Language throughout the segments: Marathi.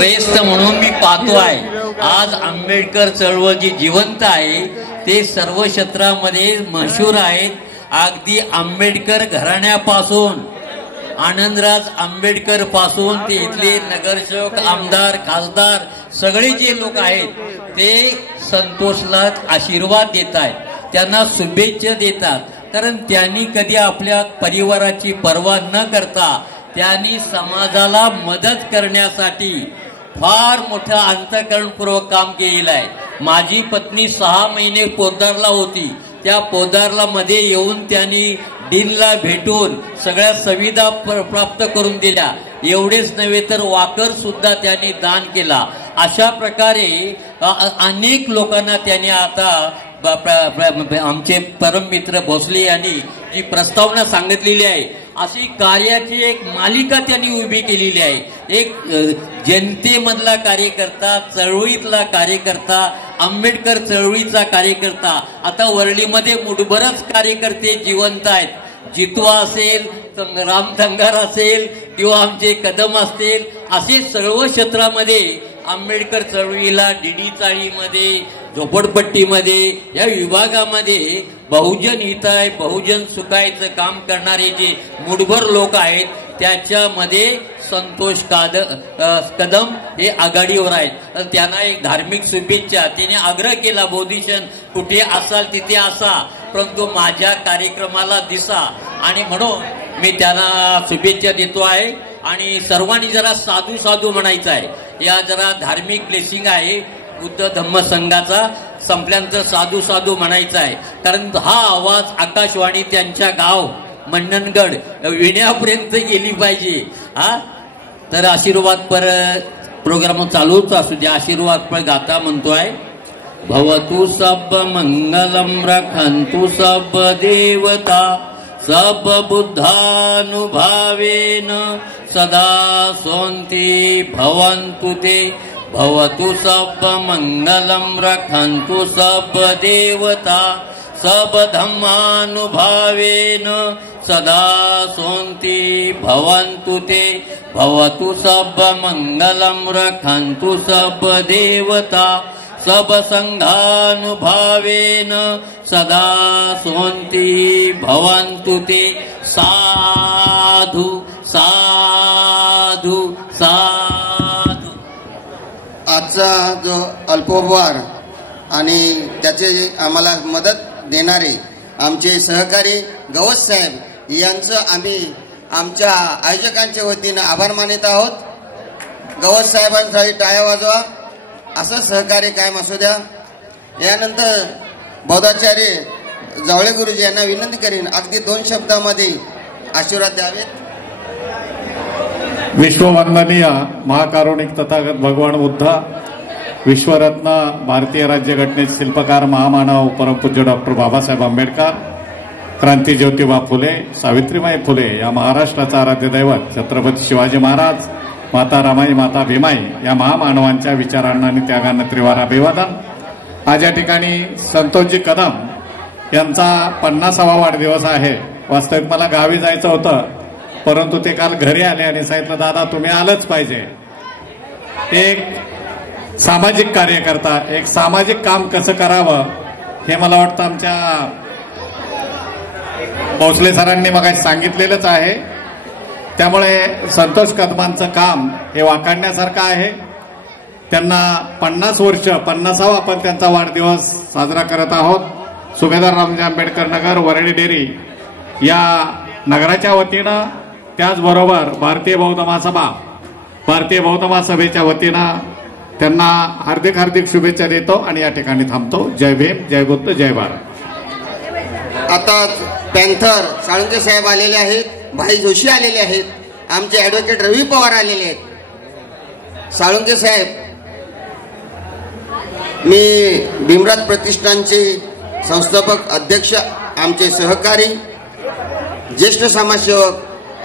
त्रयस्थ म्हणून मी पाहतो आहे. आज आंबेडकर चळवळ जी जिवंत आहे ते सर्व क्षेत्रामध्ये मशहूर आहेत. अगदी आंबेडकर घराण्यापासून, आनंदराज आंबेडकर पासून ते इथले नगरसेवक, आमदार, खासदार सगळे जे लोक आहेत ते संतोषला आशीर्वाद देत आहेत, त्यांना शुभेच्छा देतात. कारण त्यांनी कधी आपल्या परिवाराची पर्वा न करता त्यांनी समाजाला मदत करण्यासाठी फार मोठं अंतःकरणपूर्वक काम केलेलं आहे. माझी पत्नी 6 महिने पोद्दारला होती. त्या पोद्दारला मध्ये येऊन त्यांनी डीनला भेटून सगळ्या सुविधा प्राप्त करून दिल्या. एवढेच नव्हे तर वाकर सुद्धा त्यांनी दान केला. अशा प्रकारे अनेक लोकांना त्यांनी आता आमचे परम मित्र भोसले यांनी जी प्रस्तावना सांगितलेली आहे अशी कार्याची एक मालिका त्यांनी उभी केलेली आहे. एक जनतेमधला कार्यकर्ता, चळवळीतला कार्यकर्ता, आंबेडकर चळवळीचा कार्यकर्ता. आता वरळीमध्ये मुठभरच कार्यकर्ते जिवंत आहेत. जितवा असेल, राम धंगार असेल किंवा आमचे कदम असतील, असे सर्व क्षेत्रामध्ये आंबेडकर चळवळीला डीडी चाळीमध्ये, झोपडपट्टीमध्ये, या विभागामध्ये बहुजन हिताय, बहुजन सुखायचं काम करणारे जे मुठभर लोक आहेत त्याच्यामध्ये संतोष कदम हे आघाडीवर आहेत. त्यांना एक धार्मिक शुभेच्छा. त्याने आग्रह केला, बोधिशन कुठे असाल तिथे असा, परंतु माझ्या कार्यक्रमाला दिसा, आणि म्हणून मी त्यांना शुभेच्छा देतो आहे. आणि सर्वांनी जरा साधू साधू म्हणायचं आहे. या जरा धार्मिक ब्लेसिंग आहे बुद्ध धम्म संघाचा. संपल्यानंतर साधू साधू म्हणायचं आहे. कारण हा आवाज आकाशवाणी त्यांच्या गाव मंडणगड विण्यापर्यंत गेली पाहिजे. तर आशीर्वाद पर प्रोग्राम चालूच असू द्या. आशीर्वाद पर गाता म्हणतोय, भवतु सब मंगलम रखन्तु सब देवता सब बुद्धानुभावेन सदा सोन्ति भवन्तु ते. भवतु सब मंगलम रखन्तु सब देवता सब धम्मानुभावेन सदा सोन्ति भवन्तु ते. भवतु सब मंगलम रखन्तु सब देवता सब संघानुभावेन सदा सोन्ति भवन्तु ते. साधु साधु साधु. आजचा जो अल्पोपहार आणि त्याचे आम्हाला मदत देणारे आमचे सहकारी गवस साहेब यांचं आम्ही आमच्या आयोजकांच्या वतीनं आभार मानित आहोत. गवस साहेबांसाठी टाळ्या वाजवा. असं सहकार्य कायम असू द्या. यानंतर बौद्धाचार्य जावळे गुरुजी यांना विनंती करीन अगदी 2 शब्दामध्ये आशीर्वाद द्यावेत. विश्ववंदनीय महाकारुणिक तथागत भगवान बुद्ध, विश्वरत्न भारतीय राज्यघटनेचे शिल्पकार महामानव परमपूज्य डॉक्टर बाबासाहेब आंबेडकर, क्रांती ज्योतिबा फुले, सावित्रीबाई फुले या महाराष्ट्राचा आराध्य दैवत छत्रपती शिवाजी महाराज, माता रमाई, माता भीमाई या महामानवांच्या विचारांना आणि त्यागांना त्रिवार अभिवादन. आज या ठिकाणी संतोषजी कदम यांचा 50वा वाढदिवस आहे. वास्तविक मला गावी जायचं होतं, परंतु ते काल घरी आले आणि सांगितलं, दादा तुम्ही आलंच पाहिजे. एक सामाजिक कार्यकर्ता, एक सामाजिक काम कसं करावं हे मला वाटतं आमच्या भोसले सरांनी मग सांगितलेलंच आहे. त्यामुळे संतोष कदमांचं काम हे वाखाणण्यासारखं आहे. त्यांना 50 वर्ष, 50वा आपण त्यांचा वाढदिवस साजरा करत आहोत. सुभेदार रामजी आंबेडकर नगर, वरळी डेअरी या नगराच्या वतीनं, त्याचबरोबर भारतीय बौद्ध महासभेच्या वतीनं त्यांना हार्दिक हार्दिक शुभेच्छा देतो आणि या ठिकाणी थांबतो. जय भीम, जय बुद्ध, जय भारत. आता पॅन्थर साळुंके साहेब आलेले आहेत, भाई जोशी आलेले आहेत, आमचे ऍडव्होकेट रवी पवार आलेले आहेत. साळुंके साहेब, मी भीमराज प्रतिष्ठानचे संस्थापक अध्यक्ष, आमचे सहकारी ज्येष्ठ समाजसेवक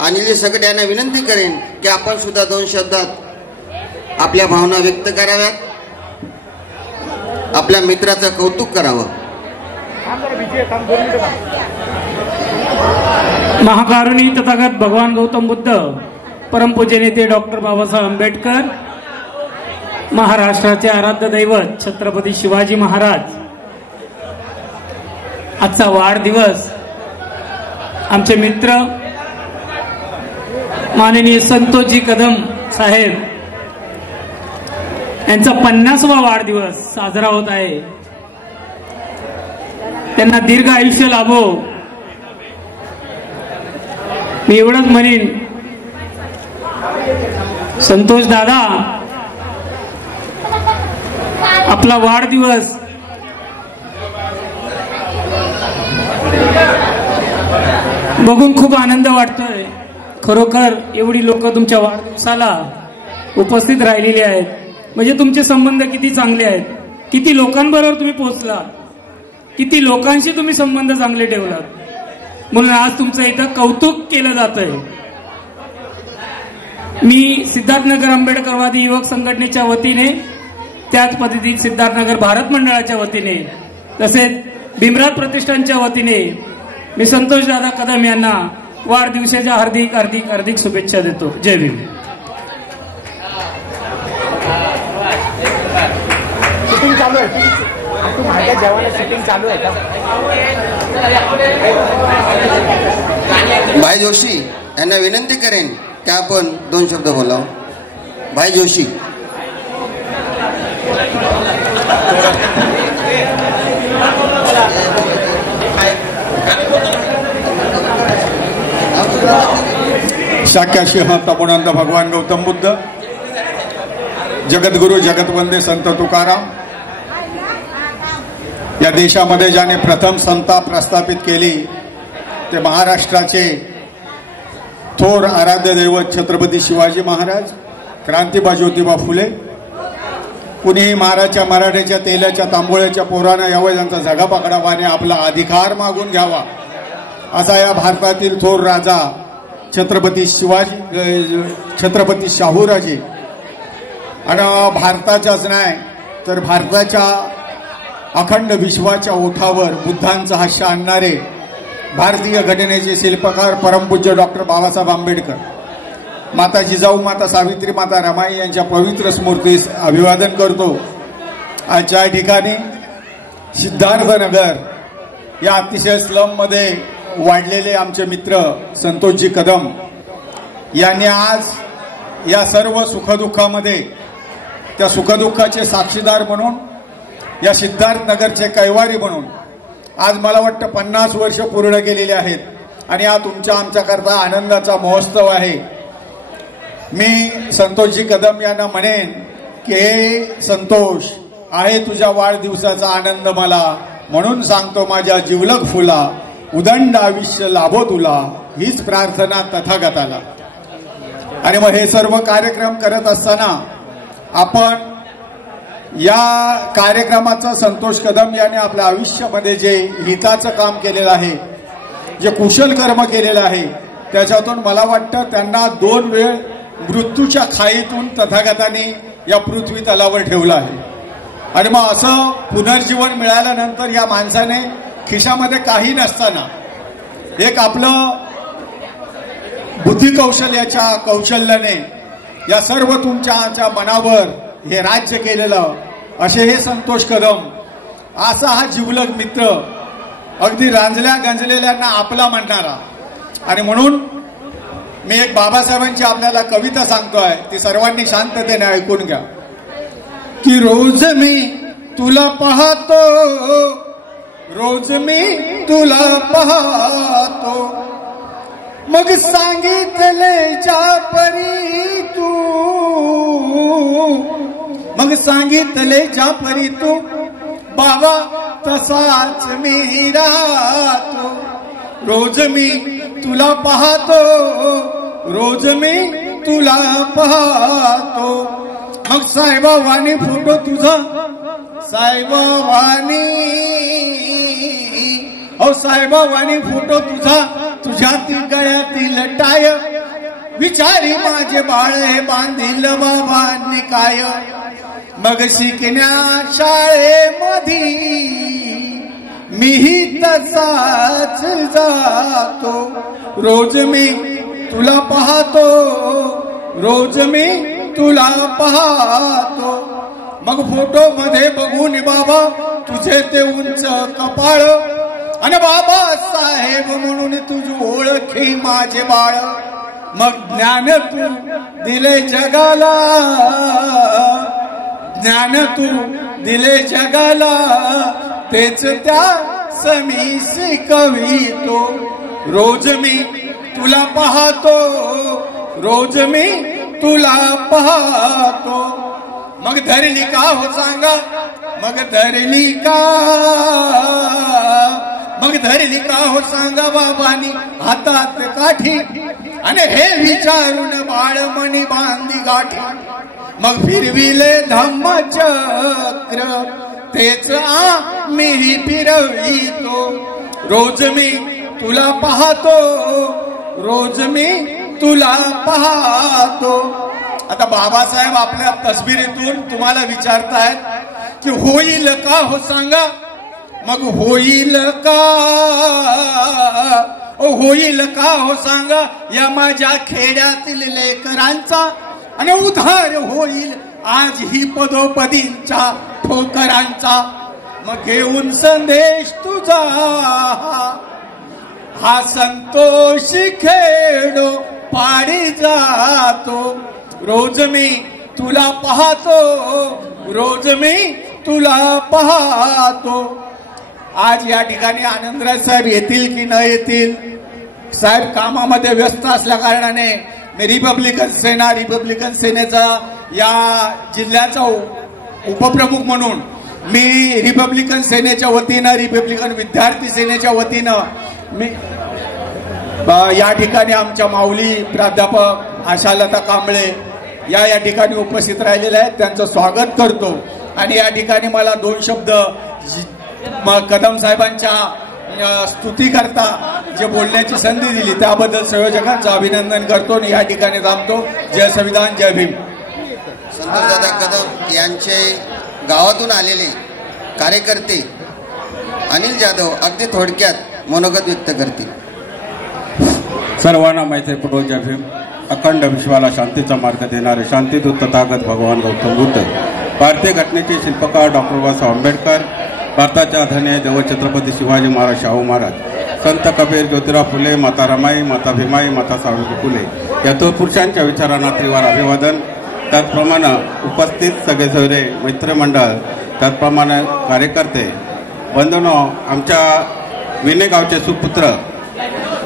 अनिल सगट यांना विनंती करेन की आपण सुद्धा 2 शब्दात आपल्या भावना व्यक्त कराव्यात, आपल्या मित्राचं कौतुक करावं. महाकारुणी तथागत भगवान गौतम बुद्ध, परमपूज्य नेते डॉक्टर बाबासाहेब आंबेडकर, महाराष्ट्राचे आराध्य दैवत छत्रपती शिवाजी महाराज आजचा वाढदिवस आमचे मित्र माननीय संतोषजी कदम साहेब यांचा 50वा वाढदिवस साजरा होत आहे. त्यांना दीर्घ आयुष्य लाभो. मी एवढंच म्हणेन, संतोष दादा आपला वाढदिवस बघून खूप आनंद वाटतोय. खरोखर एवढी लोक तुमच्या वाढदिवसाला उपस्थित राहिलेली आहेत, म्हणजे तुमचे संबंध किती चांगले आहेत, किती लोकांबरोबर तुम्ही पोहोचला, किती लोकांशी तुम्ही संबंध चांगले ठेवलात, म्हणून आज तुमचं इथं कौतुक केलं जात आहे. मी सिद्धार्थनगर आंबेडकरवादी युवक संघटनेच्या वतीने, त्याच पद्धतीत सिद्धार्थनगर भारत मंडळाच्या वतीने, तसेच भीमराज प्रतिष्ठानच्या वतीने मी संतोष दादा कदम यांना वाढदिवसाच्या हार्दिक हार्दिक हार्दिक शुभेच्छा देतो. जय भीम. शूटिंग चालू आहे. माझ्या जेवणाला शूटिंग चालू आहे का? भाई जोशी यांना विनंती करेन की आपण 2 शब्द बोलाव. भाई जोशी. शाक्यसिंह तपोनंद भगवान गौतम बुद्ध, जगद्गुरु जगतवंदे संत तुकाराम, या देशामध्ये ज्याने प्रथम समता प्रस्थापित केली ते महाराष्ट्राचे थोर आराध्य दैवत छत्रपती शिवाजी महाराज, क्रांतीबा ज्योतिबा फुले. कुणीही महाराजच्या मराठ्याच्या तेलाच्या तांबोळ्याच्या पोरानं यावं, त्यांचा जगा पकडावा आणि आपला अधिकार मागून घ्यावा, असा या भारतातील थोर राजा छत्रपती शाहूराजे. आणि भारताच्याच नाही तर भारताच्या अखंड विश्वाच्या ओठावर बुद्धांचा हास्य आणणारे भारतीय घटनेचे शिल्पकार परमपूज्य डॉक्टर बाबासाहेब आंबेडकर, माता जिजाऊ, माता सावित्री, माता रमाई यांच्या पवित्र स्मृतीस अभिवादन करतो. आजच्या ठिकाणी सिद्धार्थनगर या अतिशय स्लममध्ये वाढलेले आमचे मित्र संतोषजी कदम यांनी आज या सर्व सुखदुःखामध्ये, त्या सुखदुःखाचे साक्षीदार म्हणून, या सिद्धार्थनगरचे कैवारी म्हणून आज मला वाटतं 50 वर्ष पूर्ण केलेले आहेत. आणि हा तुमच्या आमच्याकरता आनंदाचा महोत्सव आहे. मी संतोषजी कदम यांना म्हणेन की हे संतोष आहे, तुझ्या वाढदिवसाचा आनंद मला, म्हणून सांगतो माझ्या जिवलग फुला, उदंड आयुष्य लाभो तुला, हीच प्रार्थना तथागताला. आणि मग हे सर्व कार्यक्रम करत असताना आपण या कार्यक्रमाचा संतोष कदम यांनी आपल्या आयुष्यामध्ये जे हिताचं काम केलेलं आहे, जे कुशल कर्म केलेलं आहे, त्याच्यातून मला वाटतं त्यांना 2 वेळ मृत्यूच्या खाईतून तथागताने या पृथ्वी तलावर ठेवलं आहे. आणि मग असं पुनर्जीवन मिळाल्यानंतर या माणसाने खिशामध्ये काही नसताना एक आपलं बुद्धी कौशल्याच्या कौशल्याने या सर्व तुमच्या मनावर हे राज्य केलेलं असे हे संतोष कदम, असा हा जिवलग मित्र, अगदी रांजल्या गंजलेल्यांना आपला म्हणणारा. आणि म्हणून मी एक बाबासाहेबांची आपल्याला कविता सांगतोय, ती सर्वांनी शांततेने ऐकून घ्या. की रोज मी तुला पाहतो, रोज मी तुला पाहतो, मग सांगितले ज्या परी तू, मग सांगितले ज्या परी तू, बाबा तसाच मी राहतो. रोज मी तुला पाहतो, रोज मी तुला पाहतो, मग साईबाबांनी फोटो तुझा, साईबाबांनी, हो साईबाबांनी फोटो तुझा, तुझ्या ती गळ्यातील टाय, विचारी माझे बाळ हे बांधील बाबांनी काय. मग शिकण्या शाळेमध्ये मीही तसाच जातो, रोज मी तुला पाहतो, रोज मी तुला पाहतो, मग फोटो मध्ये बघून बाबा तुझे ते उंच कपाळ आणि बाबा साहेब म्हणून तुझी ओळखी माझे बाळ. मग ज्ञान तू दिले जगाला, ज्ञान तू दिले जगाला, तेच त्या समी शिकवितो. रोज मी तुला पाहतो, रोज मी तुला पाहतो. मग धरली का हो सांगा, मग धरली का, मग धरली का हो सांगा बाबांनी हातात काठी आणि हे विचारून बाळमणी बांधी गाठी. मग फिरविले धम्मचक्र तेच मी फिरवितो. रोज मी तुला पाहतो, रोज मी तुला पाहतो. आता बाबासाहेब आपल्या तस्बिरीतून तुम्हाला विचारतायत की होईल का हो सांगा. मग होईल का, होईल का हो सांगा या माझ्या खेड्यातील लेकरांचा आणि उद्धार होईल आज ही पदोपदींच्या ठोकरांचा. मग घेऊन संदेश तुझा हा संतोषी खेडो पाडी जातो. रोज मी तुला पाहतो, रोज मी तुला पाहतो. आज या ठिकाणी आनंदराज साहेब येतील की न येतील, साहेब कामामध्ये व्यस्त असल्या कारणाने मी रिपब्लिकन सेनेचा या जिल्ह्याचा उपप्रमुख म्हणून मी रिपब्लिकन सेनेच्या वतीनं, रिपब्लिकन विद्यार्थी सेनेच्या वतीनं मी या ठिकाणी आमच्या माऊली प्राध्यापक आशालता कांबळे या ठिकाणी उपस्थित राहिलेले आहेत, त्यांचं स्वागत करतो. आणि या ठिकाणी मला 2 शब्द कदम साहेबांच्या स्तुती करता जे बोलण्याची संधी दिली त्याबद्दल संयोजकांचं अभिनंदन करतो आणि या ठिकाणी थांबतो. जय संविधान, जय भीम. संतोषदादा कदम यांचे गावातून आलेले कार्यकर्ते अनिल जाधव अगदी थोडक्यात मनोगत व्यक्त करतील. सर्वांना मैत्रीपूर्वक जय भीम. अखंड विश्वाला शांतीचा मार्ग देणारे शांतीदूत तथागत भगवान गौतम बुद्ध, भारतीय घटनेचे शिल्पकार डॉक्टर बाबासाहेब आंबेडकर, भारताच्या आदरणीय देवछत्रपती शिवाजी महाराज, शाहू महाराज, संत कबीर, ज्योतिराव फुले, माता रमाई, माता भीमाई, माता सावित्री फुले या पुरुषांच्या विचारांना त्रिवार अभिवादन. त्याचप्रमाणे उपस्थित सगळे सोयरे मित्रमंडळ, त्याचप्रमाणे कार्यकर्ते बंधूंनो, आमच्या विणे गावचे सुपुत्र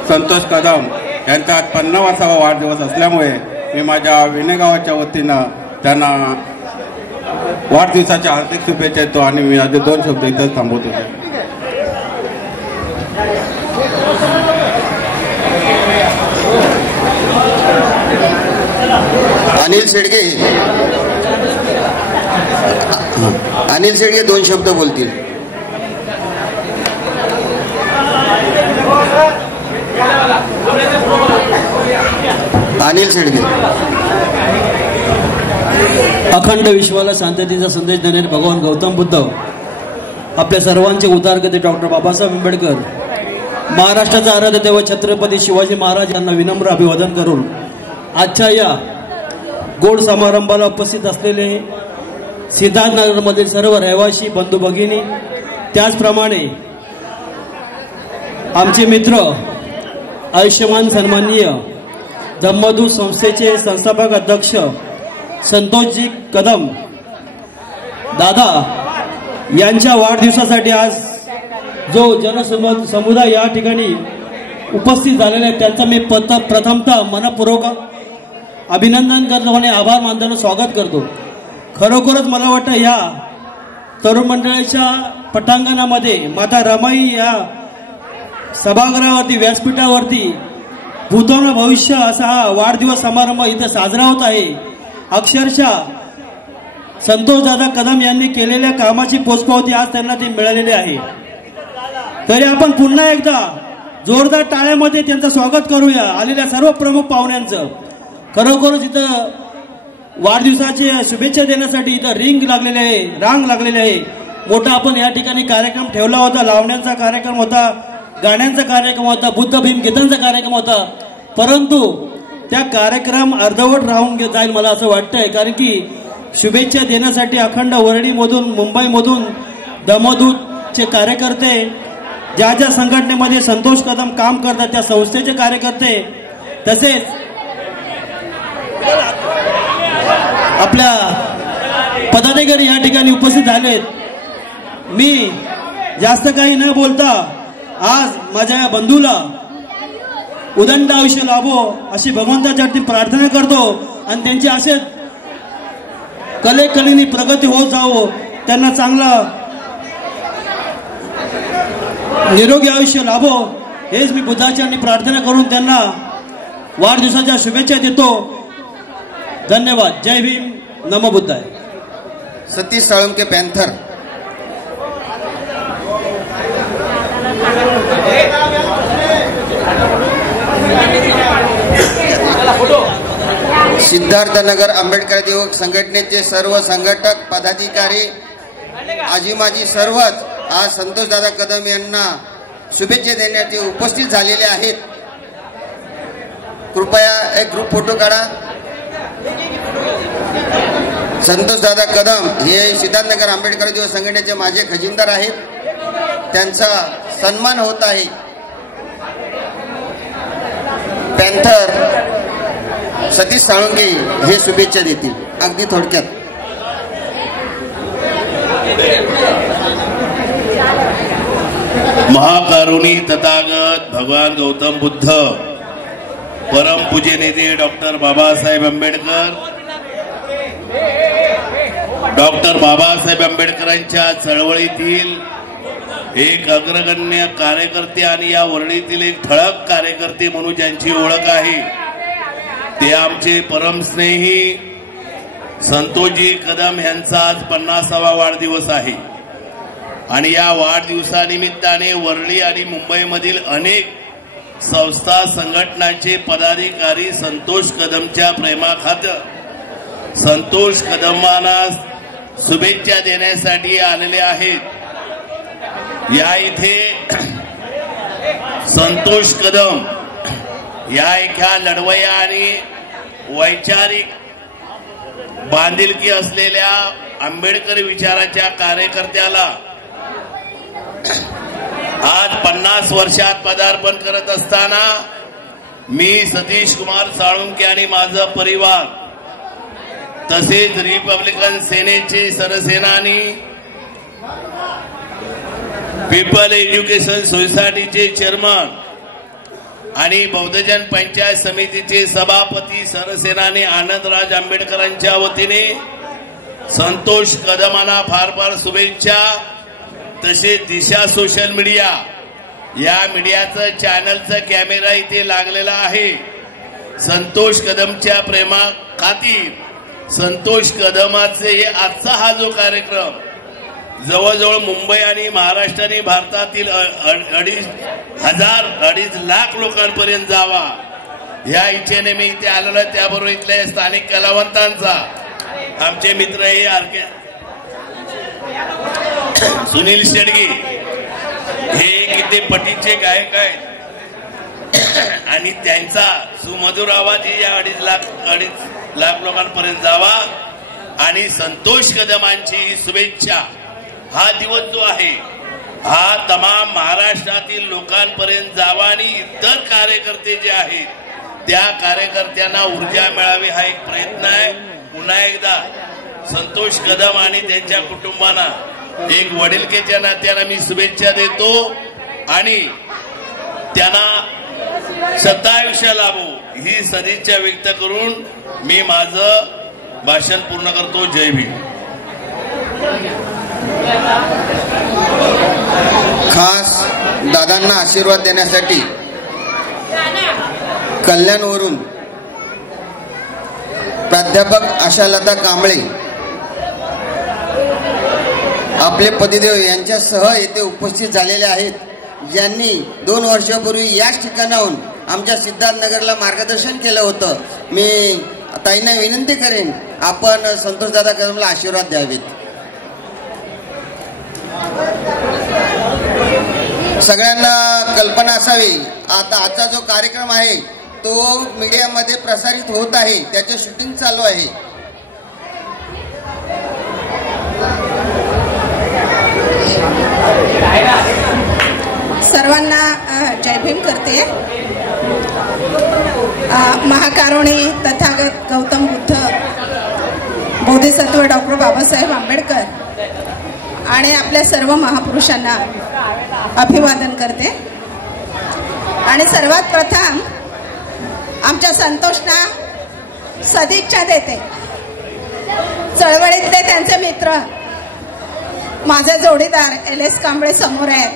संतोष कदम यांचा आज 50वावा वाढदिवस असल्यामुळे मी माझ्या विणे गावाच्या वतीनं त्यांना वाढदिवसाच्या हार्दिक शुभेच्छा देतो आणि मी आज 2 शब्द इथं थांबवतो. अनिल शेडगे 2 शब्द बोलतील. अनिल शेडगे. अखंड विश्वाला शांततेचा संदेश देणारे भगवान गौतम बुद्ध, आपल्या सर्वांचे उद्धारकर्ते डॉक्टर बाबासाहेब आंबेडकर, महाराष्ट्राचा आराध्य दैवत छत्रपती शिवाजी महाराज यांना विनम्र अभिवादन करून आजच्या या गोड समारंभाला उपस्थित असलेले सिद्धार्थनगरमधील सर्व रहिवासी बंधू भगिनी, त्याचप्रमाणे आमचे मित्र आयुष्यमान सन्माननीय धम्मदूत संस्थेचे संस्थापक अध्यक्ष संतोषजी कदम दादा यांच्या वाढदिवसासाठी आज जो जनसमुदाय या ठिकाणी उपस्थित झालेला आहे त्यांचा मी प्रथमतः मनपूर्वक अभिनंदन करतो आणि आभार मानताना स्वागत करतो. खरोखरच मला वाटतं या तरुण मंडळाच्या पटांगणामध्ये माता रमाई या सभागृहावरती, व्यासपीठावरती भूतोन भविष्य असा हा वाढदिवस समारंभ इथं साजरा होत आहे. अक्षरशः संतोषदादा कदम यांनी केलेल्या कामाची पोचपावती आज त्यांना ती मिळालेली आहे. तरी आपण पुन्हा एकदा जोरदार टाळ्यामध्ये त्यांचं स्वागत करूया, आलेल्या सर्व प्रमुख पाहुण्यांचं. खरोखरच इथं वाढदिवसाची शुभेच्छा देण्यासाठी इथं रांग लागलेली आहे. मोठा आपण या ठिकाणी कार्यक्रम ठेवला होता, लावण्यांचा कार्यक्रम होता, गाण्यांचा कार्यक्रम होता, बुद्ध भीम गीतांचा कार्यक्रम होता, परंतु त्या कार्यक्रम अर्धवट राहून जाईल मला असं वाटतंय. कारण की शुभेच्छा देण्यासाठी अखंड वरळीमधून, मुंबईमधून दमदूतचे कार्यकर्ते, ज्या ज्या संघटनेमध्ये संतोष कदम काम करतात त्या संस्थेचे कार्यकर्ते, तसेच आपल्या पदाधिकारी या ठिकाणी उपस्थित झालेत. मी जास्त काही न बोलता आज माझ्या या बंधूला उदंड आयुष्य लाभो अशी भगवंताच्या प्रार्थना करतो आणि त्यांची असेच कलेकलेनी प्रगती होत जावो, त्यांना चांगलं निरोगी आयुष्य लाभो हेच मी बुद्धाचरणी प्रार्थना करून त्यांना वाढदिवसाच्या शुभेच्छा देतो. धन्यवाद. जय भीम. नमो बुद्धाय. सतीश साळुंके पॅन्थर. सिद्धार्थनगर आंबेडकर युवक संघटनेचे सर्व संघटक पदाधिकारी, आजी माजी सर्वच आज संतोषदादा कदम यांना शुभेच्छा देण्यासाठी उपस्थित झालेले आहेत. कृपया एक ग्रुप फोटो काढा. संतोषदादा कदम हे सिद्धार्थनगर आंबेडकर युवक संघटनेचे माजी खजिनदार आहेत. त्यांचा सन्मान होत आहे. पॅन्थर सतीश साळुंके हे शुभेच्छा देतील. अगदी थोडक्यात. महाकारुणी तथागत भगवान गौतम बुद्ध, परम पूजनीय डॉक्टर बाबासाहेब आंबेडकर, डॉक्टर बाबासाहेब आंबेडकरांच्या चळवळीतील एक अग्रगण्य कार्यकर्ते आणि या वरळीतील एक ठळक कार्यकर्ते म्हणून ज्यांची ओळख आहे ते आमचे परमस्नेही संतोषजी कदम यांचा आज 50वा वाढदिवस आहे. आणि या वाढदिवसानिमित्ताने वरळी आणि मुंबईमधील अनेक संस्था संघटनांचे पदाधिकारी संतोष कदमच्या प्रेमाखातर संतोष कदमांना शुभेच्छा देण्यासाठी आलेले आहेत. या इथे संतोष कदम या एका लढवय्या आणि वैचारिक बांधिलकी असलेल्या आंबेडकर विचाराच्या कार्यकर्त्याला आज 50 वर्षात पदार्पण करत असताना मी सतीश कुमार साळुंके आणि माझा परिवार तसेच रिपब्लिकन सेनेचे सरसेनानी, पीपल एज्युकेशन सोसायटीचे चेअरमन आणि बौद्धजन पंचायत समितीचे सभापती सरसेनानी आनंदराज आंबेडकरांच्या वतीने संतोष कदमांना फार फार शुभेच्छा. तसेच दिशा सोशल मीडिया या मीडियाचं चॅनलचा कॅमेरा इथे लागलेला आहे. संतोष कदमच्या प्रेमाखातीर संतोष कदमाचे हे आजचा हा जो कार्यक्रम जवळजवळ मुंबई आणि महाराष्ट्र आणि भारतातील 2.5 लाख लोकांपर्यंत जावा या इच्छेने मी इथे आलेलो. त्याबरोबर इथल्या स्थानिक कलावंतांचा आमचे मित्र हे आरके सुनील शेडगे हे इथे पटीचे गायक आहेत आणि त्यांचा सुमधुर आवाज या 2.5 लाख लोकांपर्यंत जावा. आणि संतोष कदमांची शुभेच्छा. हा दिवस जो आहे हा तमाम महाराष्ट्रातील लोकांपर्यंत जावा आणि इतर कार्यकर्ते जे आहेत त्या कार्यकर्त्यांना ऊर्जा मिळावी हा एक प्रयत्न आहे. पुन्हा एकदा संतोष कदम आणि त्यांच्या कुटुंबांना एक वडिलकीच्या नात्यानं मी शुभेच्छा देतो आणि त्यांना सत्तायुष्य लाभो ही सदिच्छा व्यक्त करून मी माझं भाषण पूर्ण करतो. जय भीम. खास दादांना आशीर्वाद देण्यासाठी कल्याणवरून प्राध्यापक आशालता कांबळे आपले पतिदेव यांच्यासह येथे उपस्थित झालेले आहेत. ज्यांनी 2 वर्षापूर्वी याच ठिकाणाहून आमच्या सिद्धार्थनगरला मार्गदर्शन केलं होतं. मी ताईंना विनंती करेन आपण संतोषदादा कदमला आशीर्वाद द्यावेत. सगळ्यांना कल्पना असावी आता आजचा जो कार्यक्रम आहे तो मीडियामध्ये प्रसारित होत आहे, त्याचे शूटिंग चालू आहे. सर्वांना जय भीम करते. महाकारुणी तथागत गौतम बुद्ध बोधिसत्व डॉक्टर बाबासाहेब आंबेडकर आणि आपल्या सर्व महापुरुषांना अभिवादन करते. आणि सर्वात प्रथम आमच्या संतोषना सदिच्छा देते. चळवळीतले त्यांचे मित्र माझे जोडीदार LS कांबळे समोर आहेत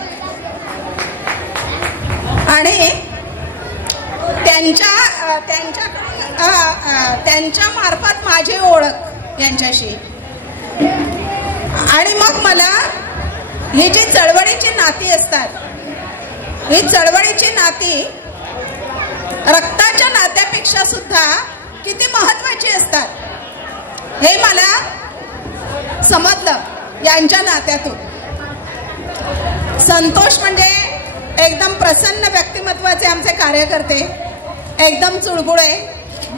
आणि त्यांच्या मार्फत माझी ओळख यांच्याशी. आणि मग मला ही जी चळवळीची नाती असतात, ही चळवळीची नाती रक्ताच्या नात्यापेक्षा सुद्धा किती महत्वाची असतात हे मला समजलं यांच्या नात्यातून. संतोष म्हणजे एकदम प्रसन्न व्यक्तिमत्वाचे आमचे कार्यकर्ते, एकदम चुळबुळे,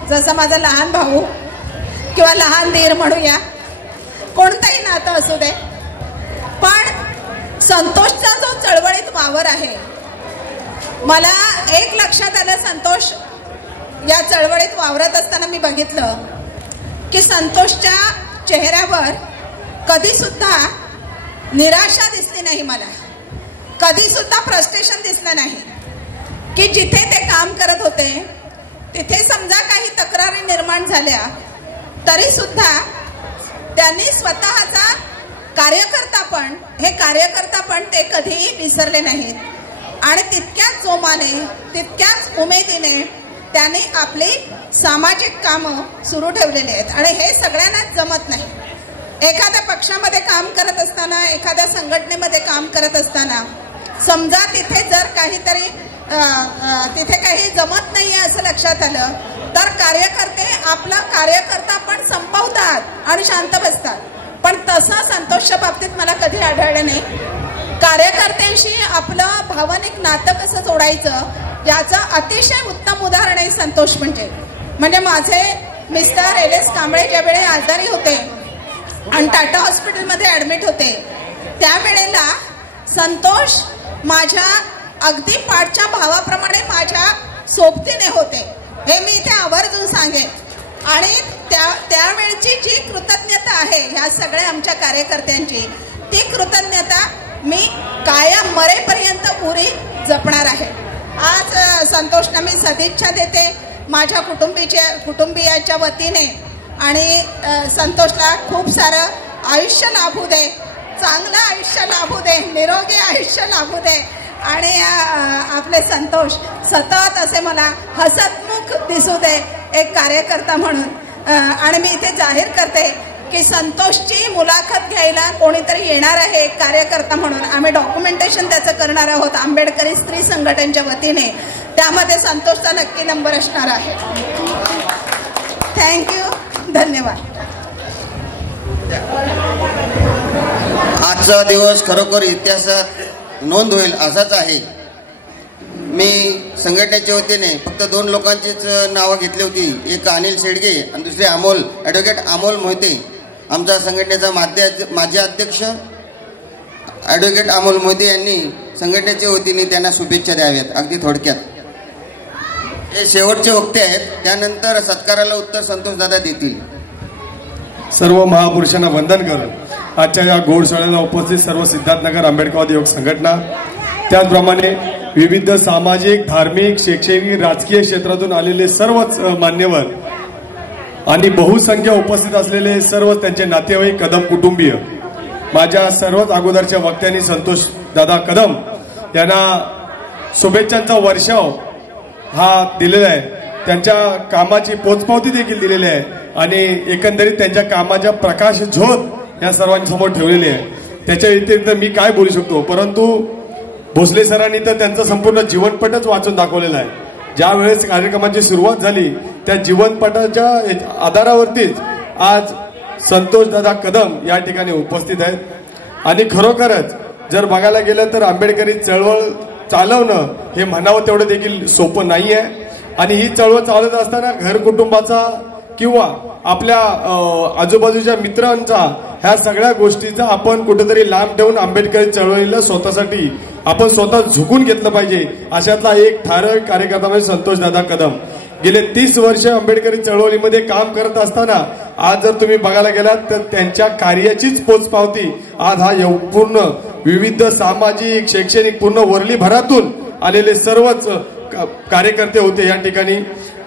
जसं माझा लहान भाऊ किंवा लहान दीर म्हणूया, कोणतंही नातं असू दे. पण संतोषचा जो चळवळीत वावर आहे, मला एक लक्षात आलं. संतोष या चळवळीत वावरत असताना मी बघितलं की संतोषच्या चेहऱ्यावर कधी सुद्धा निराशा दिसली नाही. मला कधी सुद्धा फ्रस्ट्रेशन दिसलं नाही. की जिथे ते काम करत होते तिथे समजा काही तक्रारी निर्माण झाल्या तरी सुद्धा त्यांनी स्वतःचा कार्यकर्तापण ते कधीही विसरले नाहीत. आणि तितक्याच जोमाने, तितक्याच उमेदीने त्यांनी आपली सामाजिक कामं सुरू ठेवलेली आहेत. आणि हे सगळ्यांनाच जमत नाही. एखाद्या पक्षामध्ये काम करत असताना, एखाद्या संघटनेमध्ये काम करत असताना समजा तिथे जर काहीतरी तिथे काही जमत नाहीये असं लक्षात आलं तर कार्यकर्ते आपला कार्यकर्ता पण संपवतात आणि शांत बसतात. पण तसं संतोषच्या बाबतीत मला कधी आढळलं नाही. कार्यकर्त्यांशी आपलं भावनिक नातं कसं जोडायचं याचं अतिशय उत्तम उदाहरण आहे संतोष. म्हणजे माझे मिस्टर LS कांबळे ज्यावेळी आजारी होते आणि टाटा हॉस्पिटलमध्ये ऍडमिट होते, त्यावेळेला संतोष माझ्या अगदी पाठच्या भावाप्रमाणे माझ्या सोबतीने होते. हे मी इथे आवर्जून सांगेन. आणि त्यावेळची जी कृतज्ञता आहे ह्या सगळ्या आमच्या कार्यकर्त्यांची, ती कृतज्ञता मी कायम मरेपर्यंत पुरी जपणार आहे. आज संतोषना मी सदिच्छा देते माझ्या कुटुंबियाच्या वतीने. आणि संतोषला खूप सारं आयुष्य लाभू दे, चांगलं आयुष्य लाभू दे, निरोगी आयुष्य लाभू दे. आणि आपले संतोष सतत असे मला हसतमुख दिसू दे एक कार्यकर्ता म्हणून. आणि मी इथे जाहीर करते की संतोषची मुलाखत घ्यायला कोणीतरी येणार आहे एक कार्यकर्ता म्हणून. आम्ही डॉक्युमेंटेशन त्याचं करणार आहोत आंबेडकरी स्त्री संघटनेच्या वतीने. त्यामध्ये संतोषचा नक्की नंबर असणार आहे. थँक्यू, धन्यवाद. आजचा दिवस खरोखर इतिहासात नोंद होईल असाच आहे. मी संघटनेच्या वतीने फक्त 2 लोकांचीच नावं घेतली होती. एक अनिल शेडगे आणि दुसरे ॲडव्होकेट अमोल मोहिते. आमच्या संघटनेचा माजी अध्यक्ष ॲडव्होकेट अमोल मोहिते यांनी संघटनेच्या वतीने त्यांना शुभेच्छा द्याव्यात. अगदी थोडक्यात हे शेवटचे वक्ते आहेत. त्यानंतर सत्काराला उत्तर संतोषदादा देतील. सर्व महापुरुषांना वंदन करून आजच्या या गोडसोहळ्याला उपस्थित सर्व सिद्धार्थनगर आंबेडकरवादी योग संघटना, त्याचप्रमाणे विविध सामाजिक, धार्मिक, शैक्षणिक, राजकीय क्षेत्रातून आलेले सर्वच मान्यवर आणि बहुसंख्य उपस्थित असलेले सर्व त्यांचे नातेवाईक, कदम कुटुंबीय, माझ्या सर्वात अगोदरच्या वक्त्यांनी संतोष दादा कदम यांना शुभेच्छांचा वर्षाव हा दिलेला आहे. त्यांच्या कामाची पोचपावती देखील दिलेली आहे आणि एकंदरीत त्यांच्या कामाच्या प्रकाश झोत या सर्वांसमोर ठेवलेली आहे. त्याच्या व्यतिरिक्त मी काय बोलू शकतो, परंतु भोसले सरांनी तर त्यांचं संपूर्ण जीवनपटच वाचून दाखवलेला आहे. ज्या वेळेस कार्यक्रमाची सुरुवात झाली त्या जीवनपटाच्या आधारावरतीच आज संतोष दादा कदम या ठिकाणी उपस्थित आहेत. आणि खरोखरच जर बघायला गेलं तर आंबेडकरी चळवळ चालवणं हे म्हणावं तेवढं देखील सोपं नाही आहे. आणि ही चळवळ चालवत असताना घर कुटुंबाचा किंवा आपल्या आजूबाजूच्या मित्रांचा ह्या सगळ्या गोष्टीचा आपण कुठेतरी लांब ठेवून आंबेडकरी चळवळीला स्वतःसाठी आपण स्वतः झुकून घेतलं पाहिजे. अशातला एक ठराविक कार्यकर्ता म्हणजे संतोष दादा कदम. गेले 30 वर्ष आंबेडकरी चळवळीमध्ये काम करत असताना आज जर तुम्ही बघायला गेलात तर त्यांच्या कार्याचीच पोचपावती आज हा पूर्ण विविध सामाजिक शैक्षणिक पूर्ण वरली भरातून आलेले सर्वच कार्यकर्ते होते या ठिकाणी.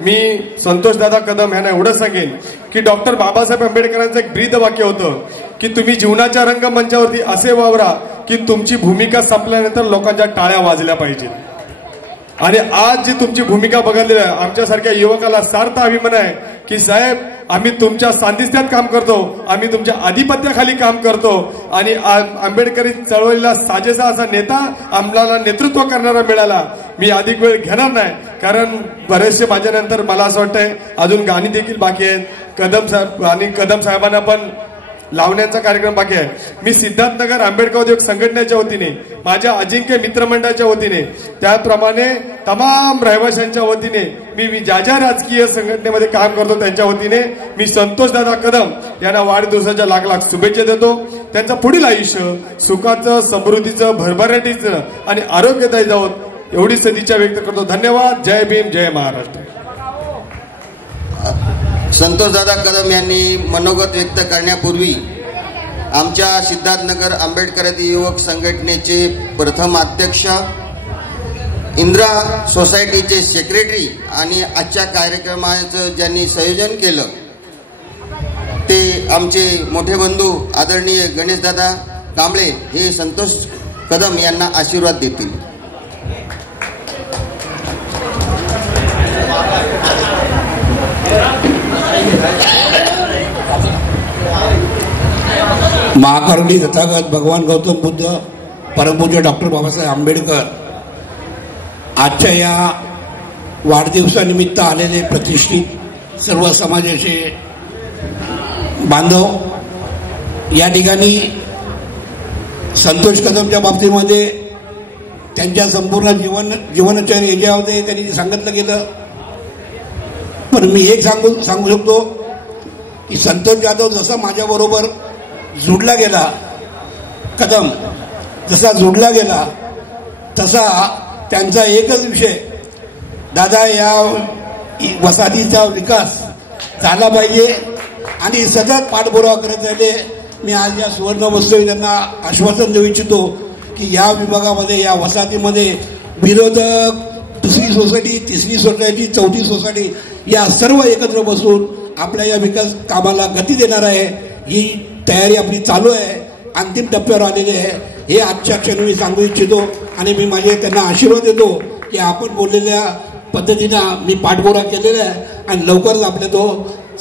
मी संतोष दादा कदम यांना एवढं सांगेन की डॉक्टर बाबासाहेब आंबेडकरांचं एक ब्रीद वाक्य होतं की तुम्ही जीवनाच्या रंगमंचावरती असे वावरा की तुमची भूमिका संपल्यानंतर लोकांच्या टाळ्या वाजल्या पाहिजेत. आणि आज जी तुमची भूमिका बघितलेली आहे आमच्यासारख्या युवकाला सार्थ अभिमान आहे की साहेब आम्ही तुमच्या सांदिध्यात काम करतो, आम्ही तुमच्या आधिपत्याखाली काम करतो. आणि आंबेडकरी चळवळीला साजेसा असा नेता आम्हाला नेतृत्व करणारा मिळाला. मी अधिक वेळ घेणार नाही कारण बरेचसे माझ्यानंतर मला असं वाटतंय अजून गाणी देखील बाकी आहेत. कदम साहेब आणि कदम साहेबांना पण लावण्याचा कार्यक्रम बाकी आहे. मी सिद्धार्थनगर आंबेडकर उद्योग संघटनेच्या वतीने, माझ्या अजिंक्य मित्रमंडळाच्या वतीने, त्याप्रमाणे तमाम रहिवाशांच्या वतीने मी ज्या ज्या राजकीय संघटनेमध्ये काम करतो त्यांच्या वतीने मी संतोष दादा कदम यांना वाढदिवसाच्या लाख लाख शुभेच्छा देतो. त्यांचं पुढील आयुष्य सुखाचं, समृद्धीचं, भरभराटीचं आणि आरोग्यदायी जावं एवढी सदिच्छा व्यक्त करतो. धन्यवाद. जय भीम, जय महाराष्ट्र. संतोष दादा कदम यांनी मनोगत व्यक्त करण्यापूर्वी आमच्या सिद्धार्थनगर आंबेडकर युवक संघटनेचे प्रथम अध्यक्ष, इंदिरा सोसायटीचे सेक्रेटरी आणि आजच्या कार्यक्रमाचं ज्यांनी संयोजन केलं ते आमचे मोठे बंधू आदरणीय गणेशदादा कांबळे हे संतोष कदम यांना आशीर्वाद देतील. महाकरुणी तथागत भगवान गौतम बुद्ध परमपूज्य डॉक्टर बाबासाहेब आंबेडकर आजच्या या वाढदिवसानिमित्त आलेले प्रतिष्ठित सर्व समाजाचे बांधव, या ठिकाणी संतोष कदमच्या बाबतीमध्ये त्यांच्या संपूर्ण जीवनचर्या याच्यामध्ये त्यांनी सांगितलं गेलं. पण मी एक सांगू शकतो की संतोष जाधव जसा माझ्याबरोबर जुडला गेला, कदम जसा जुडला गेला तसा त्यांचा एकच विषय, दादा या वसाहतीचा विकास झाला पाहिजे आणि सतत पाठपुरावा करत राहिले. मी आज या सुवर्ण महोत्सवी त्यांना आश्वासन देऊ इच्छितो की या विभागामध्ये, या वसाहतीमध्ये विरोधक, दुसरी सोसायटी, तिसरी सोसायटी, चौथी सोसायटी या सर्व एकत्र बसून आपल्या या विकास कामाला गती देणार आहे. ही तयारी आपली चालू आहे, अंतिम टप्प्यावर आलेली आहे. हे आजच्या क्षणी मी सांगू इच्छितो आणि मी माझे त्यांना आशीर्वाद देतो की आपण बोललेल्या पद्धतीनं मी पाठपुरावा केलेला आहे आणि लवकरच आपल्या तो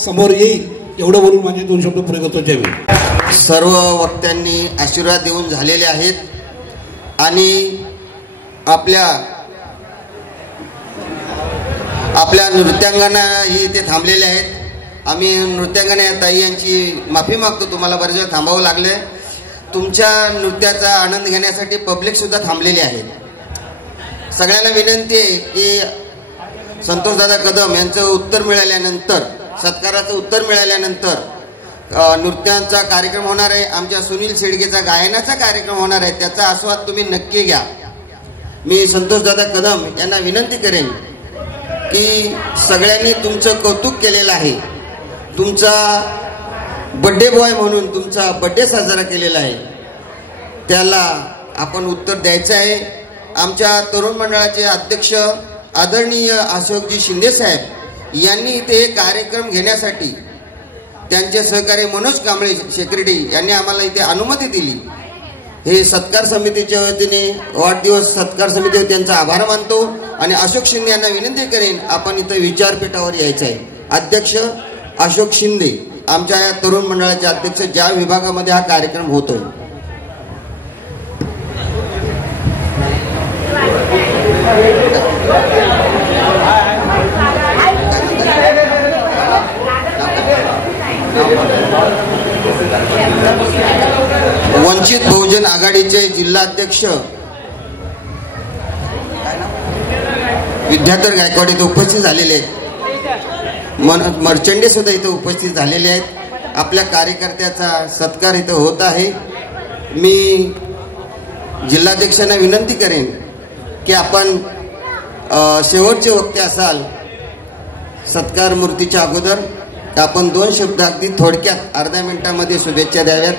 समोर येईल. एवढं बोलून माझे 2 शब्द पुरे करतो. जय भीम. सर्व वक्त्यांनी आशीर्वाद देऊन झालेले आहेत आणि आपल्या नृत्यांगनाही इथे थांबलेले आहेत. आम्ही नृत्यांगना ताई यांची माफी मागतो, तुम्हाला बरेच वेळ थांबावं लागले. तुमच्या नृत्याचा आनंद घेण्यासाठी पब्लिक सुद्धा थांबलेली आहे. सगळ्यांना विनंती आहे की संतोषदादा कदम यांचं उत्तर मिळाल्यानंतर, सत्काराचं उत्तर मिळाल्यानंतर नृत्यांचा कार्यक्रम होणार आहे. आमच्या सुनील शेडगेचा गायनाचा कार्यक्रम होणार आहे, त्याचा आस्वाद तुम्ही नक्की घ्या. मी संतोषदादा कदम यांना विनंती करेन की सगळ्यांनी तुमचं कौतुक केलेलं आहे. तुमचा बड्डे बॉय म्हणून तुमचा बड्डे साजरा केलेला आहे, त्याला आपण उत्तर द्यायचं आहे. आमच्या तरुण मंडळाचे अध्यक्ष आदरणीय अशोकजी शिंदे साहेब यांनी इथे कार्यक्रम घेण्यासाठी त्यांचे सहकारी मनोज कांबळे सेक्रेटरी यांनी आम्हाला इथे अनुमती दिली. हे सत्कार समितीच्या वतीने, वाढदिवस सत्कार समितीवर त्यांचा आभार मानतो आणि अशोक शिंदे यांना विनंती करेन आपण इथं विचारपीठावर यायचं आहे. अध्यक्ष अशोक शिंदे आमच्या या तरुण मंडळाचे अध्यक्ष, ज्या विभागामध्ये हा कार्यक्रम होतोय. वंचित बहुजन आघाडीचे जिल्हाध्यक्ष विद्याधर गायकवाड इथे उपस्थित झालेले आहेत. मर्चंडे सुद्धा इथे उपस्थित झालेले आहेत. आपल्या कार्यकर्त्याचा सत्कार इथं होत आहे. मी जिल्हाध्यक्षांना विनंती करेन की आपण शेवटचे वक्ते असाल सत्कार मूर्तीच्या अगोदर, आपण 2 शब्द अगदी थोडक्यात अर्ध्या मिनिटामध्ये शुभेच्छा द्याव्यात.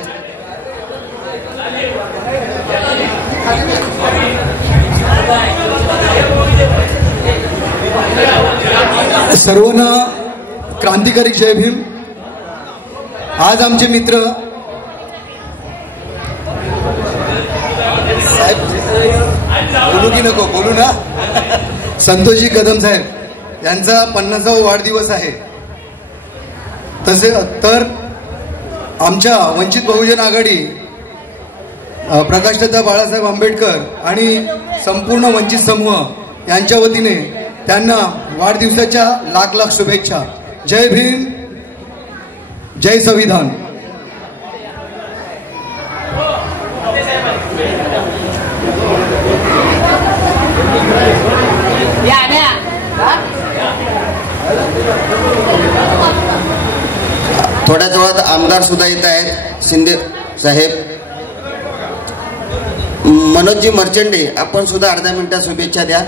सर्वांना क्रांतिकारी जय भीम. आज आमचे मित्र बोलू की नको बोलू ना, संतोषजी कदम साहेब यांचा 50वा वाढदिवस आहे. तसे तर आमच्या वंचित बहुजन आघाडी प्रकाशदादा बाळासाहेब आंबेडकर आणि संपूर्ण वंचित समूह यांच्या वतीने त्यांना वाढदिवसाच्या लाख लाख शुभेच्छा. जय भीम, जय संविधान. थोड्याच वेळात आमदार सुद्धा येत आहेत शिंदे साहेब. मनोजजी मर्चंडे, आपण सुद्धा अर्ध्या मिनिटात शुभेच्छा द्या.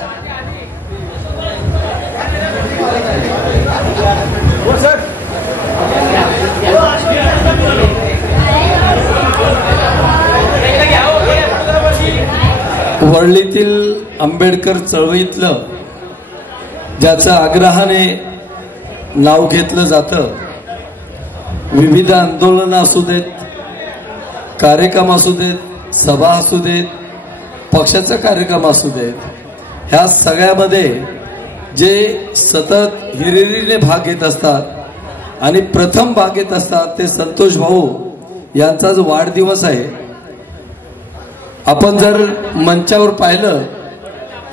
वरळीतील आंबेडकर चळवळीतलं ज्याचं आग्रहाने नाव घेतलं जातं, विविध आंदोलनं असू देत, कार्यक्रम असू देत, सभा असू देत, पक्षाचा कार्यक्रम असू देत, ह्या सगळ्यामध्ये जे सतत हिरिरीने भाग घेत असतात आणि प्रथम भाग घेत असतात ते संतोष भाऊ यांचा जो वाढदिवस आहे. आपण जर मंचावर पाहिलं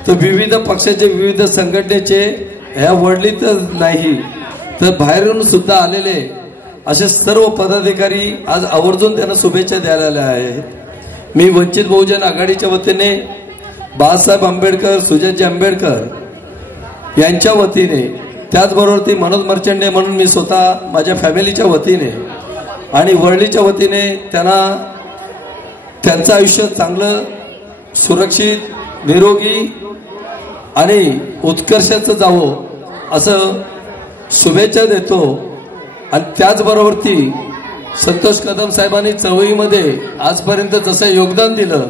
तर विविध पक्षाचे, विविध संघटनेचे, ह्या वडलीतच नाही तर बाहेरून सुद्धा आलेले असे सर्व पदाधिकारी आज आवर्जून त्यांना शुभेच्छा द्यायला आले आहेत. मी वंचित बहुजन आघाडीच्या वतीने बाळासाहेब आंबेडकर, सुजातजी आंबेडकर यांच्या वतीने, त्याचबरोबर ती मनोज मर्चंडे म्हणून मी स्वतः माझ्या फॅमिलीच्या वतीने आणि वरळीच्या वतीने त्यांना त्यांचं आयुष्य चांगलं, सुरक्षित, निरोगी आणि उत्कर्षाचं जावं असं शुभेच्छा देतो. आणि त्याचबरोबर ती संतोष कदम साहेबांनी चळवळीमध्ये आजपर्यंत जसं योगदान दिलं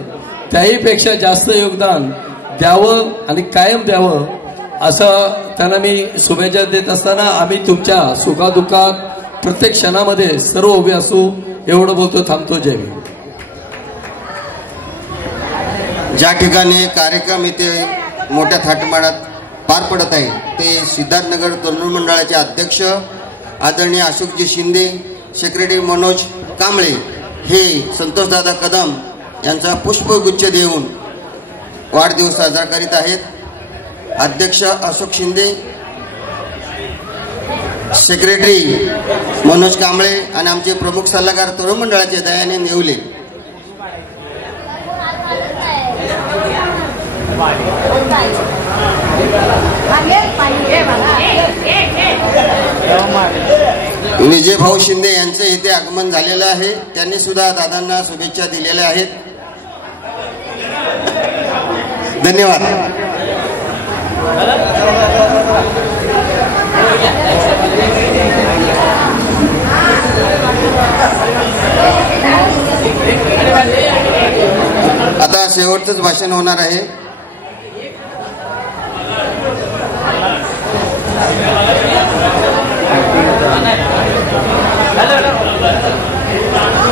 त्याहीपेक्षा जास्त योगदान द्यावं आणि कायम द्यावं असं त्यांना मी शुभेच्छा देत असताना आम्ही तुमच्या सुखादुःखात प्रत्येक क्षणामध्ये सर्व उभे असू एवढं बोलतो. थांबतो. जय भीम. ज्या ठिकाणी कार्यक्रम इथे मोठ्या थाटमाटात पार पडत आहे ते सिद्धार्थनगर तरुण मंडळाचे अध्यक्ष आदरणीय अशोकजी शिंदे, सेक्रेटरी मनोज कांबळे हे संतोषदादा कदम यांचा पुष्पगुच्छ देऊन वाढदिवस साजरा करीत आहेत. अध्यक्ष अशोक शिंदे, सेक्रेटरी मनोज कांबळे आणि आमचे प्रमुख सल्लागार तरुण मंडळाचे दयानंद नेवले. विजय भाऊ शिंदे यांचे इथे आगमन झालेलं आहे. त्यांनी सुद्धा दादांना शुभेच्छा दिलेल्या आहेत. धन्यवाद. आता शेवटचंच भाषण होणार आहे.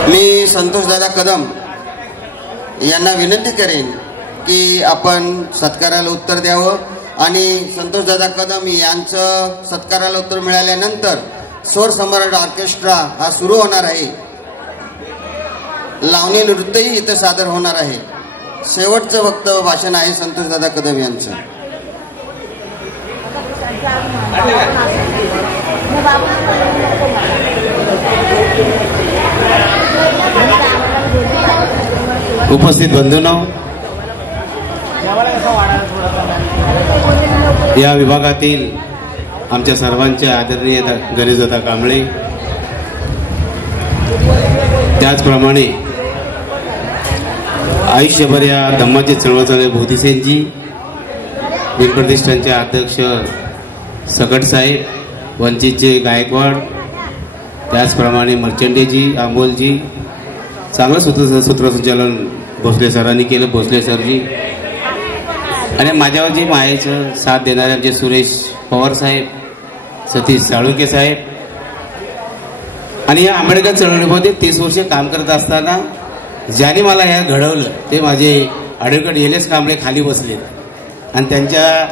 मी संतोषदादा कदम यांना विनंती करेन की आपण सत्काराला उत्तर द्यावं आणि संतोषदादा कदम यांचं सत्काराला उत्तर मिळाल्यानंतर स्वर सम्राट ऑर्केस्ट्रा हा सुरू होणार आहे. लावणी नृत्यही इथं सादर होणार आहे. शेवटचं वक्तव्य भाषण आहे संतोषदादा कदम यांचं. उपस्थित बंधूंनो, या विभागातील आमच्या सर्वांचे आदरणीय गणेशदादा कांबळे, त्याचप्रमाणे आयुष्यभर या धम्माची चळवळ चालू भोतीसेनजी, बिग प्रतिष्ठानचे अध्यक्ष सकट साहेब, वंचितचे गायकवाड, त्याचप्रमाणे मर्चंडेजी, अमोलजी, चांगलं सूत्रसंचालन भोसले सरांनी केलं, भोसले सरजी, आणि माझ्यावर जी मायेचं साथ देणारे आमचे सुरेश पवार साहेब, सतीश साळुके साहेब, आणि या आंबेडकर चळवळीमध्ये 30 वर्ष काम करत असताना ज्याने मला ह्या घडवलं ते माझे ॲडव्होकेट एल.एस. कांबळे खाली बसले, आणि त्यांच्या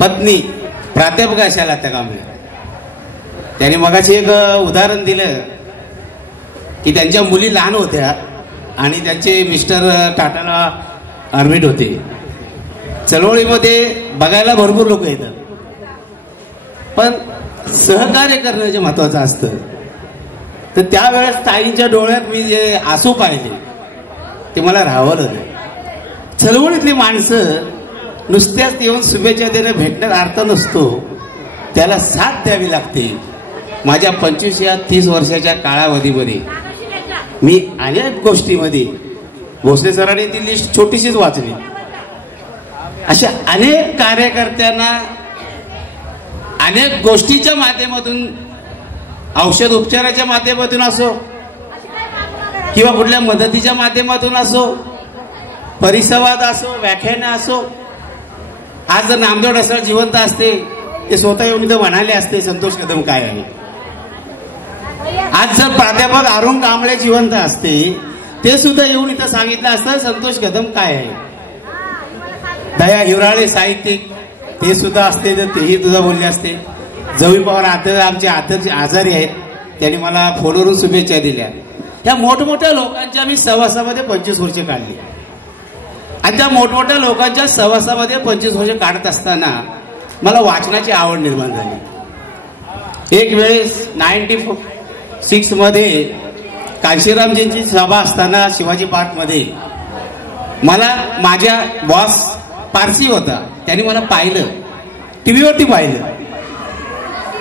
पत्नी प्राध्यापक अशा त्या कांबळे. त्यांनी मगाशी एक उदाहरण दिलं की त्यांच्या मुली लहान होत्या आणि त्यांचे मिस्टर टाटाला आर्मीत होते. चळवळीमध्ये बघायला भरपूर लोक येतात, पण सहकार्य करणं जे महत्वाचं असतं, तर त्यावेळेस ताईंच्या डोळ्यात मी जे आसू पाहिले ते मला राहावलं नाही. चळवळीतली माणसं नुसत्याच येऊन शुभेच्छा देणं भेटण्यात अर्थ नसतो, त्याला साथ द्यावी लागते. माझ्या 25 या 30 वर्षाच्या काळावधीमध्ये मी अनेक गोष्टीमध्ये भोसले सरांनी ती लिस्ट छोटीशीच वाचली. अशा अनेक कार्यकर्त्यांना अनेक गोष्टीच्या माध्यमातून, औषध उपचाराच्या माध्यमातून असो किंवा कुठल्या मदतीच्या माध्यमातून असो, परिसंवाद असो, व्याख्यान असो, आज जर नामदेव ढसाळ जिवंत असते ते स्वतः येऊन इथं म्हणाले असते संतोष कदम काय आहे. आज जर प्राध्यापक अरुण कांबळे जिवंत असते ते सुद्धा येऊन इथं सांगितलं असतं संतोष कदम काय आहे. दया हिवराळे साहित्यिक ते सुद्धा असते तर तेही तुझा बोलले असते. जवी पवार आमचे अध्यक्ष आजारी आहेत, त्यांनी मला फोनवरून शुभेच्छा दिल्या. या मोठमोठ्या लोकांच्या मी सहवासामध्ये 25 वर्ष काढली, आणि त्या मोठमोठ्या लोकांच्या सहवासामध्ये 25 वर्ष काढत असताना मला वाचनाची आवड निर्माण झाली. एक वेळेस 96 मध्ये कांशीरामजींची सभा असताना शिवाजी पार्कमध्ये मला माझ्या बॉस पारसी होता, त्यांनी मला पाहिलं, टीव्हीवरती पाहिलं.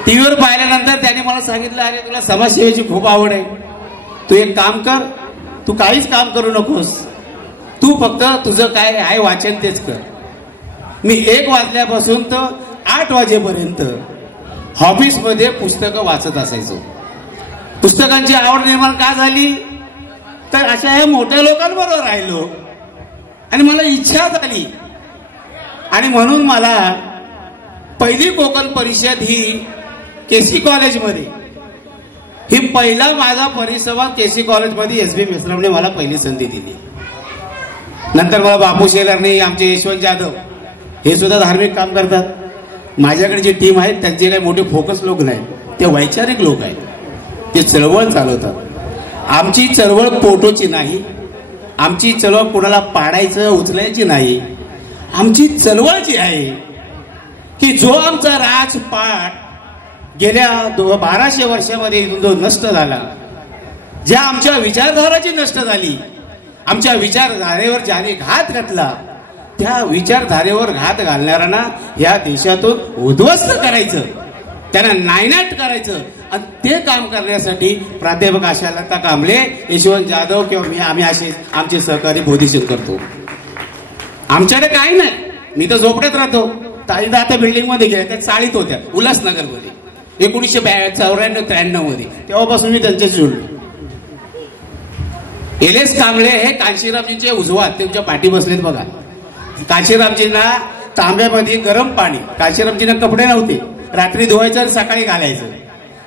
टीव्हीवर पाहिल्यानंतर त्यांनी मला सांगितलं, अरे तुला समाजसेवेची खूप आवड आहे, तू एक काम कर, तू काहीच काम करू नकोस, तू फक्त तुझं काय आहे वाचन तेच कर. मी 1 वाजल्यापासून तर 8 वाजेपर्यंत ऑफिसमध्ये पुस्तकं वाचत असायचो. पुस्तकांची आवड निर्माण का झाली तर अशा ह्या मोठ्या लोकांबरोबर राहिलो आणि मला इच्छा झाली, आणि म्हणून मला पहिली कोकण परिषद ही केसी कॉलेजमध्ये, ही पहिला माझा परिसंवाद केसी कॉलेजमध्ये एस बी मिश्रामने मला पहिली संधी दिली. नंतर मला बापू शेलारने, आमचे यशवंत जाधव हे सुद्धा धार्मिक काम करतात. माझ्याकडे जी टीम आहे त्यांचे काही मोठे फोकस लोक नाही, ते वैचारिक लोक आहेत, ते चळवळ चालवतात. आमची चळवळ फोटोची नाही, आमची चळवळ कोणाला पाडायचं उचलायची नाही. आमची चळवळ जी आहे की जो आमचा राजपाट गेल्या 1200 वर्षामध्ये जो नष्ट झाला, ज्या आमच्या विचारधाराची नष्ट झाली, आमच्या विचारधारेवर ज्याने घात घातला, त्या विचारधारेवर घात घालणाऱ्यांना या देशातून उद्ध्वस्त करायचं, त्यांना नायनाट करायचं. आणि ते काम करण्यासाठी प्राध्यापक आशालता कांबळे, यशवंत जाधव किंवा आम्ही असे आमचे सहकारी बोधिशन करतो. आमच्याकडे काही नाही, मी तर झोपड्यात राहतो. ताईदा आता बिल्डिंग मध्ये गेल्या, त्या चाळीत होत्या उल्हासनगरमध्ये 1994-93 मध्ये, तेव्हापासून मी त्यांच्याशी जोडलो. एल.एस. कांबळे हे कांशीरामजींचे उजवात, त्यांच्या पाठी बसलेत बघा. कांशीरामजींना तांब्यामध्ये गरम पाणी, कांशीरामजींना कपडे नव्हते, रात्री धुवायचं आणि सकाळी घालायचं.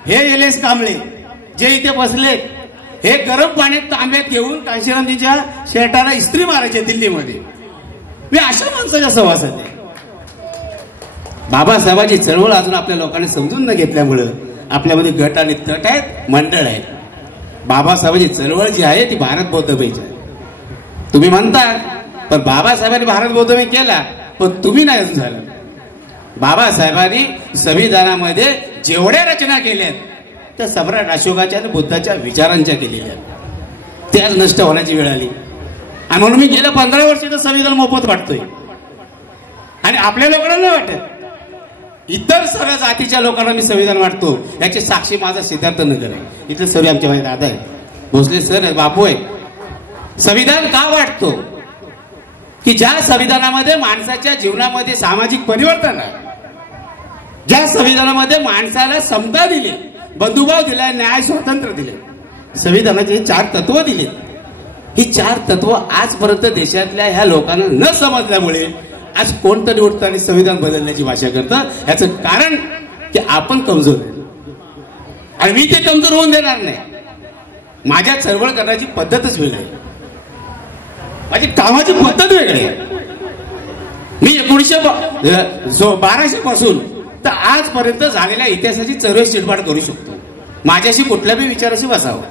हे एल.एस. कांबळे जे इथे बसले, हे गरम पाण्यात तांब्यात घेऊन कांशीरामजींच्या शर्टाला इस्त्री मारायचे दिल्लीमध्ये. मी अशा माणसाच्या सहवासात आहे. बाबासाहेबांची चळवळ अजून आपल्या लोकांनी समजून न घेतल्यामुळं आपल्यामध्ये गट आणि तट आहेत, मंडळ आहेत. बाबासाहेबांची चळवळ जी आहे ती भारत बौद्धमयची आहे. तुम्ही म्हणता, पण बाबासाहेबांनी भारत बौद्धमय केला, पण तुम्ही नाही अजून झालं. बाबासाहेबांनी संविधानामध्ये जेवढ्या रचना केल्यात त्या सम्राट अशोकाच्या आणि बुद्धाच्या विचारांच्या केलेल्या, त्या नष्ट होण्याची वेळ आली. आणि म्हणून मी गेल्या 15 वर्षाचं संविधान मोफत वाटतोय, आणि आपल्या लोकांना नाही वाटत. इतर सर्व जातीच्या लोकांना मी संविधान वाटतो. याची साक्षी माझा सिद्धार्थ नगर आहे. इथले सर्व आमच्या माझे दादा आहे, भोसले सर आहे, बापू आहे. संविधान का वाटतो की ज्या संविधानामध्ये माणसाच्या जीवनामध्ये सामाजिक परिवर्तन आहे, ज्या संविधानामध्ये माणसाला समता दिली, बंधुभाव दिला, न्याय स्वातंत्र्य दिले, संविधानाचे 4 तत्व दिले. ही 4 तत्व आजपर्यंत देशातल्या ह्या लोकांना न समजल्यामुळे आज कोणतरी उठतं आणि संविधान बदलण्याची भाषा करतं. याचं कारण की आपण कमजोर आणि मी ते कमजोर होऊन देणार नाही. माझ्या चळवळ करण्याची पद्धतच वेगळी आहे, माझी कामाची पद्धत वेगळी आहे. मी 1912 पासून तर आजपर्यंत झालेल्या इतिहासाची चळवळ चिटपाट करू शकतो. माझ्याशी कुठल्याही विचाराशी बसावं,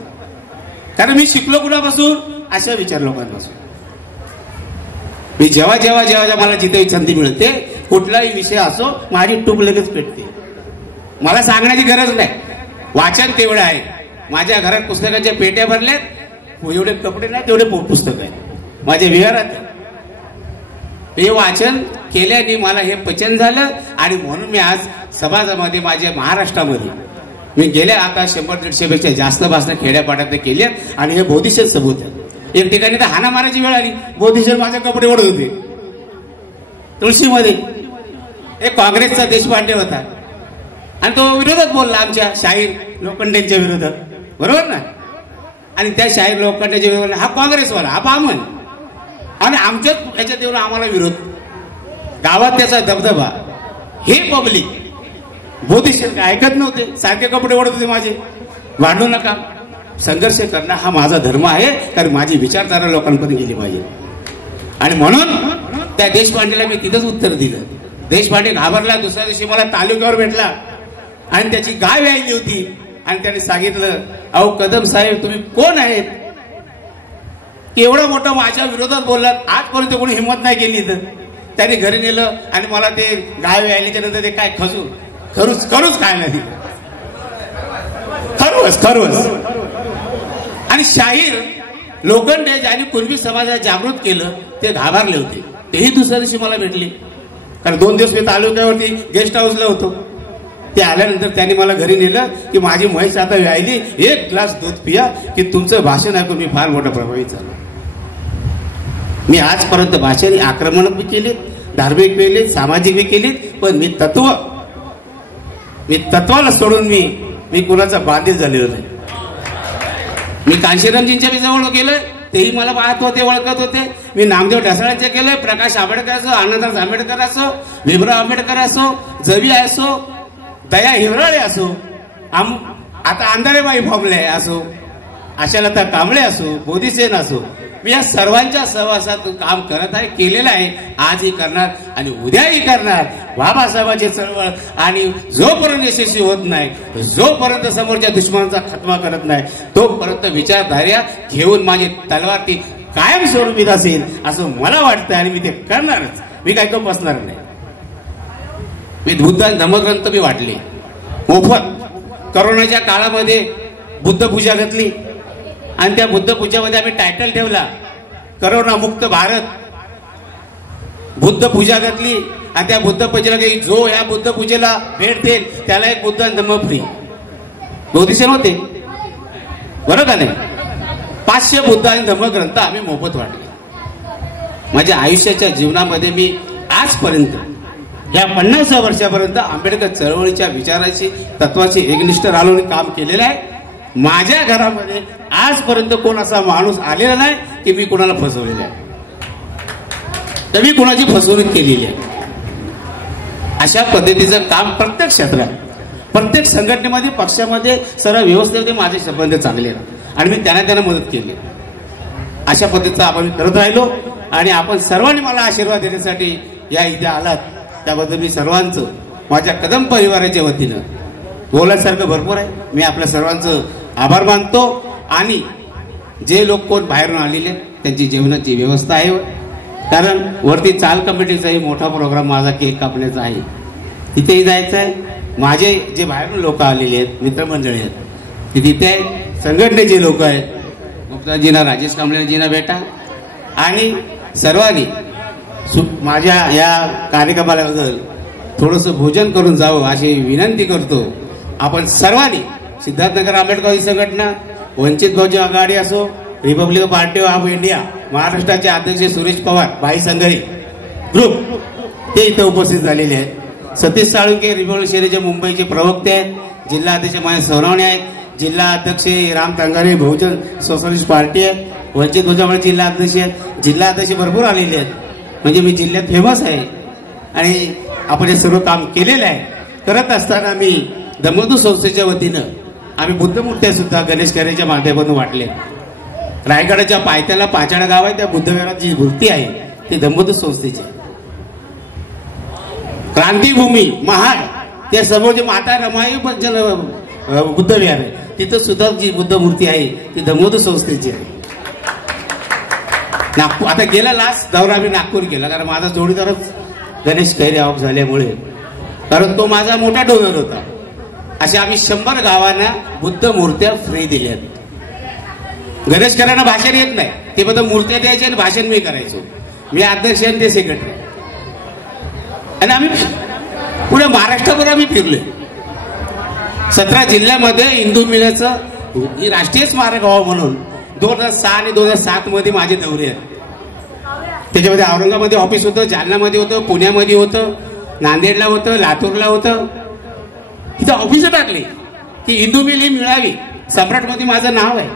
कारण मी शिकलो कुणापासून? अशा विचार लोकांपासून. मी जेव्हा जेव्हा जेव्हा मला जिथे संधी मिळते, कुठलाही विषय असो, माझी टूक लगेच पेटते. मला सांगण्याची गरज नाही, वाचन तेवढं आहे. माझ्या घरात पुस्तकाच्या पेट्या भरल्यात, एवढे कपडे नाही तेवढे पुस्तक आहेत माझ्या विहारात. हे वाचन केल्याने मला हे पचन झालं आणि म्हणून मी आज समाजामध्ये माझ्या महाराष्ट्रामध्ये मी गेल्या आता 100-150 पेक्षा जास्त भाषणं खेड्यापाड्यात केली आणि हे बोधिशर सबूत आहे. एक ठिकाणी तर हाना मारायची वेळ आली, बोधिशर माझे कपडे ओढत होते तुळशीमध्ये. एक काँग्रेसचा देशपांडे होता आणि तो विरोधात बोलला आमच्या शाहीर लोखंडेंच्या विरोधात, बरोबर ना? आणि त्या शाहीर लोखंडेंच्या विरोधात हा काँग्रेसवाला, हा बामण, आणि आमच्याच याच्यात येऊन आम्हाला विरोध, गावात त्याचा दबदबा. हे पब्लिक बोधिशर काय ऐकत नव्हते, सारखे कपडे ओढत होते माझे. भांडू नका, संघर्ष करणं हा माझा धर्म आहे, कारण माझी विचारधारा लोकांपर्यंत गेली पाहिजे. आणि म्हणून त्या देशपांडेला मी तिथंच उत्तर दिलं. देशपांडे घाबरला. दुसऱ्या दिवशी मला तालुक्यावर भेटला आणि त्याची गाय व्यायली होती आणि त्याने सांगितलं, अहो कदम साहेब तुम्ही कोण आहेत की एवढं मोठं माझ्या विरोधात बोललात? आजपर्यंत कोणी हिंमत नाही केली. तर त्याने घरी नेलं आणि मला ते गाय व्यायल्याच्या नंतर ते काय खरूच खायला दिलं, खरवस. आणि शाहीर लोखंडे ज्यांनी कुणबी समाजाला जागृत केलं ते घाबरले होते. तेही दुसऱ्या दिवशी मला भेटले, कारण 2 दिवस मी तालुक्यावरती गेस्ट हाऊसला होतो. ते आल्यानंतर त्यांनी मला घरी नेलं की माझी म्हैस आता व्यायली, 1 ग्लास दूध पिया, की तुमचं भाषण ऐकून मी फार मोठा प्रभावित झालो. मी आजपर्यंत भाषण आक्रमणक बी केले, धार्मिक बी केले, सामाजिक बी केले, पण मी तत्वाला सोडून मी कुणाचा बाधित झालेलो नाही. मी कांशीरामजींच्या बी जवळ गेलोय, तेही मला पाहत होते, ओळखत होते. मी नामदेव ढसाळ्यांचे केलंय, प्रकाश आंबेडकर असो, आनंददास आंबेडकर असो, भीमराव आंबेडकर असो, जवी असो, दया हिवराळे असो, आता अंधारेबाई फॉगले असो, आशालता कांबळे असो, बोधिसेन असो, मी या सर्वांच्या सहवासात काम करत आहे, केलेलं आहे, आजही करणार आणि उद्याही करणार. बाबासाहेबांची चळवळ आणि जोपर्यंत यशस्वी होत नाही, जोपर्यंत समोरच्या दुश्मनाचा खात्मा करत नाही, तोपर्यंत विचारधारा घेऊन माझी तलवार ती कायम स्वरूपीत असेल असं मला वाटतं आणि मी ते करणारच. मी काय तो बसणार नाही. मी बुद्ध आणि धम्मग्रंथ मी वाटले मोफत. करोनाच्या काळामध्ये बुद्ध पूजा घेतली आणि त्या बुद्ध पूजेमध्ये आम्ही टायटल ठेवला, करोना मुक्त भारत. बुद्ध पूजा घातली आणि त्या बुद्ध पूजेला जो या बुद्ध पूजेला भेट देईल त्याला एक बुद्ध आणि धम्म फ्री. बोधिसत्व होते, बरोबर का नाही? 500 बुद्ध आणि धम्मग्रंथ आम्ही मोफत वाटले. माझ्या आयुष्याच्या जीवनामध्ये मी आजपर्यंत या 50 वर्षापर्यंत आंबेडकर चळवळीच्या विचाराची, तत्वाची एकनिष्ठ राहून काम केलेलं आहे. माझ्या घरामध्ये आजपर्यंत कोण असा माणूस आलेला नाही की मी कोणाला फसवलेला आहे, तर मी कोणाची फसवणूक केलेली आहे. अशा पद्धतीचं काम प्रत्येक क्षेत्रात, प्रत्येक संघटनेमध्ये, पक्षामध्ये, सर्व व्यवस्थेमध्ये माझे संबंध चांगले आणि मी त्यांना मदत केली. अशा पद्धतीचं आपण करत राहिलो आणि आपण सर्वांनी मला आशीर्वाद देण्यासाठी या इथे आलात, त्याबद्दल मी सर्वांचं माझ्या कदम परिवाराच्या वतीनं बोलायसारखं भरपूर आहे. मी आपल्या सर्वांचं आभार मानतो आणि जे लोक कोण बाहेरून आलेले त्यांची जेवणाची व्यवस्था आहे, कारण वरती चाल कमिटीचाही मोठा प्रोग्राम माझा केक कापण्याचा आहे, तिथेही जायचं आहे. माझे जे बाहेरून लोक आलेले आहेत, मित्रमंडळी आहेत, ते तिथे आहे. संघटनेचे लोक आहेत, गुप्ताजींना, राजेश कांबळेजींना भेटा आणि सर्वांनी माझ्या या कार्यक्रमाबद्दल थोडंसं भोजन करून जावं अशी विनंती करतो. आपण सर्वांनी सिद्धार्थनगर आंबेडकरी संघटना, वंचित बहुजन आघाडी असो, रिपब्लिकन पार्टी ऑफ इंडिया महाराष्ट्राचे अध्यक्ष सुरेश पवार भाई संघरी ग्रुप ते इथं उपस्थित झालेले आहेत. सतीश साळुंके रिपब्लिक शहराचे मुंबईचे प्रवक्ते आहेत. जिल्हा अध्यक्ष महेश सोनवणे आहेत. जिल्हा अध्यक्ष राम तंगारे बहुजन सोशलिस्ट पार्टी आहे. वंचित बहुजन जिल्हा अध्यक्ष आहेत. जिल्हा अध्यक्ष भरपूर आलेले आहेत. म्हणजे मी जिल्ह्यात फेमस आहे आणि आपण हे सर्व काम केलेलं आहे. करत असताना मी दमोदू संस्थेच्या वतीनं आम्ही बुद्धमूर्त्या सुद्धा गणेश खरेच्या माध्यमातून वाटले. रायगडाच्या पायथ्याला पाचाड गाव आहे. त्या बुद्धविहारात जी मूर्ती आहे ती दमोदू संस्थेची. क्रांतीभूमी महाड त्या समोर जे माता रमाई बुद्धविहार आहे तिथं सुद्धा जी बुद्ध मूर्ती आहे ती दमोदू संस्थेची आहे. नागपूर आता गेला लास्ट दौरा आम्ही नागपूर केला कारण माझा जोडीदारच गणेश खैरे ऑफ झाल्यामुळे, कारण तो माझा मोठा डोनर होता. असे आम्ही 100 गावांना बुद्ध मूर्त्या फ्री दिल्यात. गणेश खैरेंना भाषण येत नाही, ते फक्त मूर्त्या द्यायचे आणि भाषण मी करायचो. मी अध्यक्ष आणि ते सेक्रेटरी. आणि आम्ही पुढे महाराष्ट्रभर आम्ही फिरलोय. 17 जिल्ह्यामध्ये हिंदू मिलाचं ही राष्ट्रीय स्मारक व्हावं म्हणून 2006 आणि 2007 मध्ये माझे दौरे आहेत. त्याच्यामध्ये औरंगाबादमध्ये ऑफिस होतं, जालन्यामध्ये होतं, पुण्यामध्ये होतं, नांदेडला होतं, लातूरला होतं. इथं ऑफिस टाकली की हिंदू मिल ही मिळावी. सम्राटमध्ये माझं नाव आहे.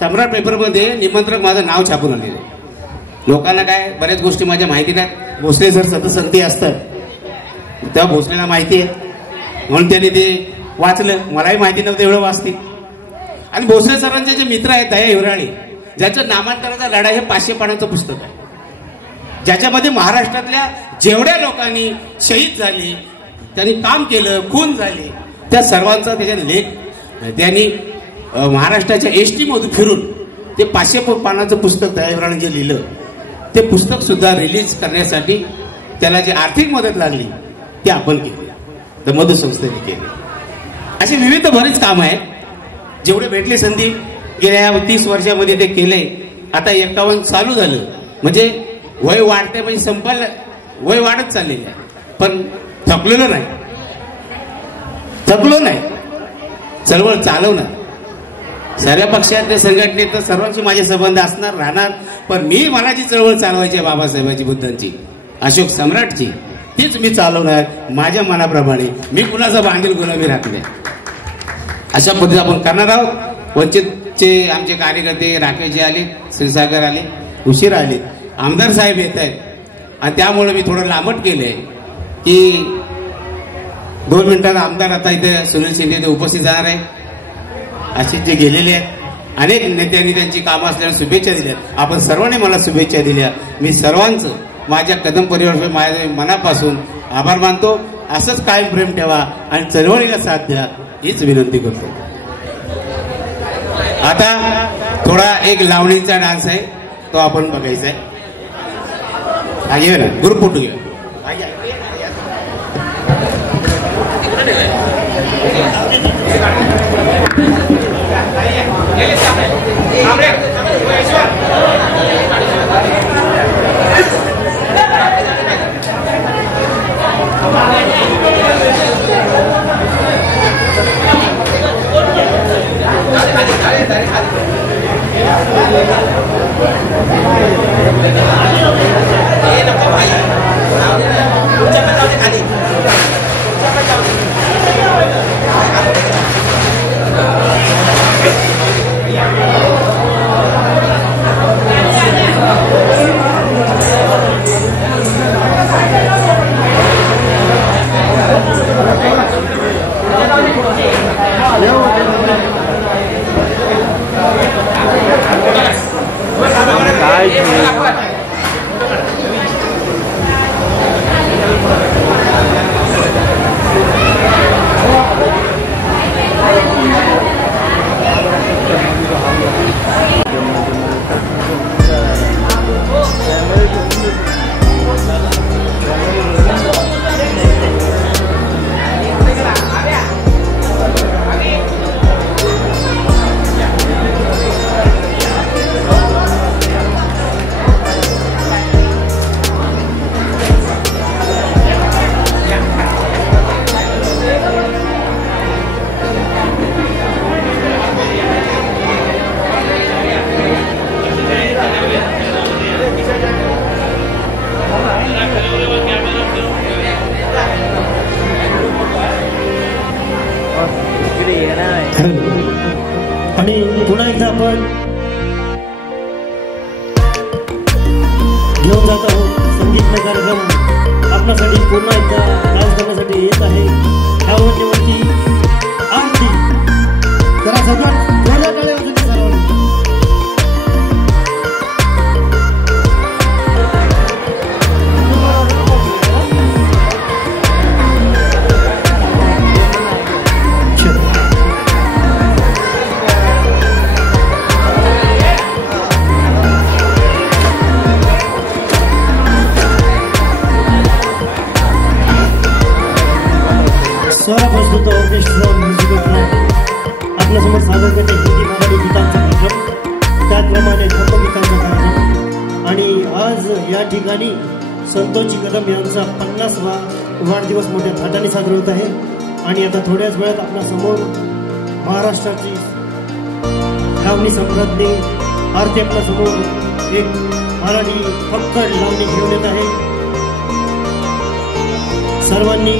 सम्राट पेपरमध्ये निमंत्रक माझं नाव छापून आलेलं आहे. लोकांना काय बऱ्याच गोष्टी माझ्या माहिती नाहीत. भोसले सर सतसंती असतात तेव्हा भोसलेला माहिती आहे म्हणून त्यांनी ते वाचलं. मलाही माहिती नव्हतं एवढं वाचते. आणि भोसले सरांचे जे मित्र आहेत दया हिवराळे, ज्याचं नामांतराचा लढा हे 500 पानाचं पुस्तक आहे, ज्याच्यामध्ये महाराष्ट्रातल्या जेवढ्या लोकांनी शहीद झाले, त्यांनी काम केलं, खून झाले, त्या सर्वांचा त्याच्यात लेख त्यांनी महाराष्ट्राच्या एसटी मधून फिरून ते 500 पानाचं पुस्तक दया हिवराळे जे लिहिलं ते पुस्तक सुद्धा रिलीज करण्यासाठी त्याला जी आर्थिक मदत लागली ती आपण केली, दमोदू संस्थेने केली. अशी विविध बरीच काम आहेत. जेवढे भेटली संधी गेल्या 30 वर्षामध्ये ते केले. आता 51 चालू झालं म्हणजे वय वाढते, म्हणजे संपायला वय वाढत चाललेलं आहे. पण थकलेलो नाही, चळवळ चालवणार. सर्व पक्षातल्या संघटनेत सर्वांशी माझे संबंध असणार राहणार. पण मला जी चळवळ चालवायची आहे बाबासाहेबांची, बुद्धांची, अशोक सम्राटची, तीच मी चालवणार माझ्या मनाप्रमाणे. मी कुणाचा बांधील गुलामी राखले. अशा पद्धतीने आपण करणार आहोत. वंचितचे आमचे कार्यकर्ते राकेशजी आले, श्रीसागर आले, उशीर आले, आमदार साहेब येत आहेत आणि त्यामुळे मी थोडं लांबट केलंय की 2 मिनिटात आमदार आता इथे सुनील शिंदे उपस्थित जाणार आहे. असे जे गेलेले आहेत अनेक नेत्यांनी त्यांची कामं असल्याने शुभेच्छा दिल्या. आपण सर्वांनी मला शुभेच्छा दिल्या. मी सर्वांचं माझ्या कदम परिवार माझ्या मनापासून आभार मानतो. असंच कायम प्रेम ठेवा आणि चळवळीला साथ द्या हीच विनंती करतो. आता थोडा एक लावणीचा डान्स आहे तो आपण बघायचा आहे. हा घेऊ ना, ग्रुप फोटो घेऊ. आणि पुन्हा एकदा आपण घेऊन जात आहोत संगीतमय कार्यक्रम आपल्यासाठी पुन्हा एकदा डान्स करण्यासाठी येत आहे ह्यावरती आरती जरा सगळं जोरदार टाळ्या वाजवून द्या सर्वांनी. स्वरा प्रस्तुत ऑर्केस्ट्रा म्युझिकल ट्रॅक आपल्यासमोर सादर करते हिंदी मराठी गीतांचा कार्यक्रम, त्याचप्रमाणे गीतांचा कार्यक्रम. आणि आज या ठिकाणी संतोषजी कदम यांचा 50वा वाढदिवस मोठ्या थाटाने साजरा होत आहे. आणि आता थोड्याच वेळात आपल्या समोर महाराष्ट्राची लावणी सम्राज्ञी आरती आपल्या समोर एक मराठी फक्कड लावणी घेऊन येत आहे. सर्वांनी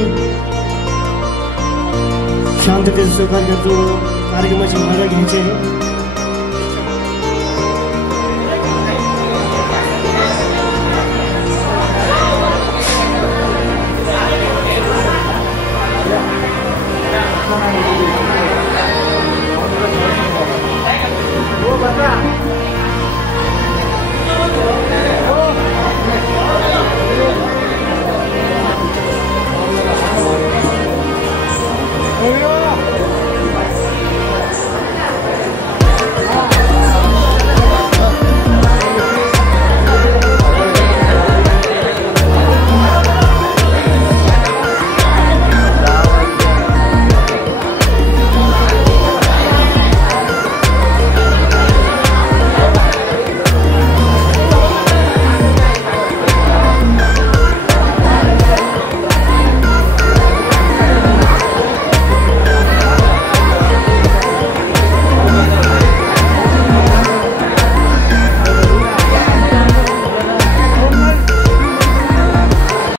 शांततेचं सहकार्य कार्यक्रमाची मजा घ्यायची आहे.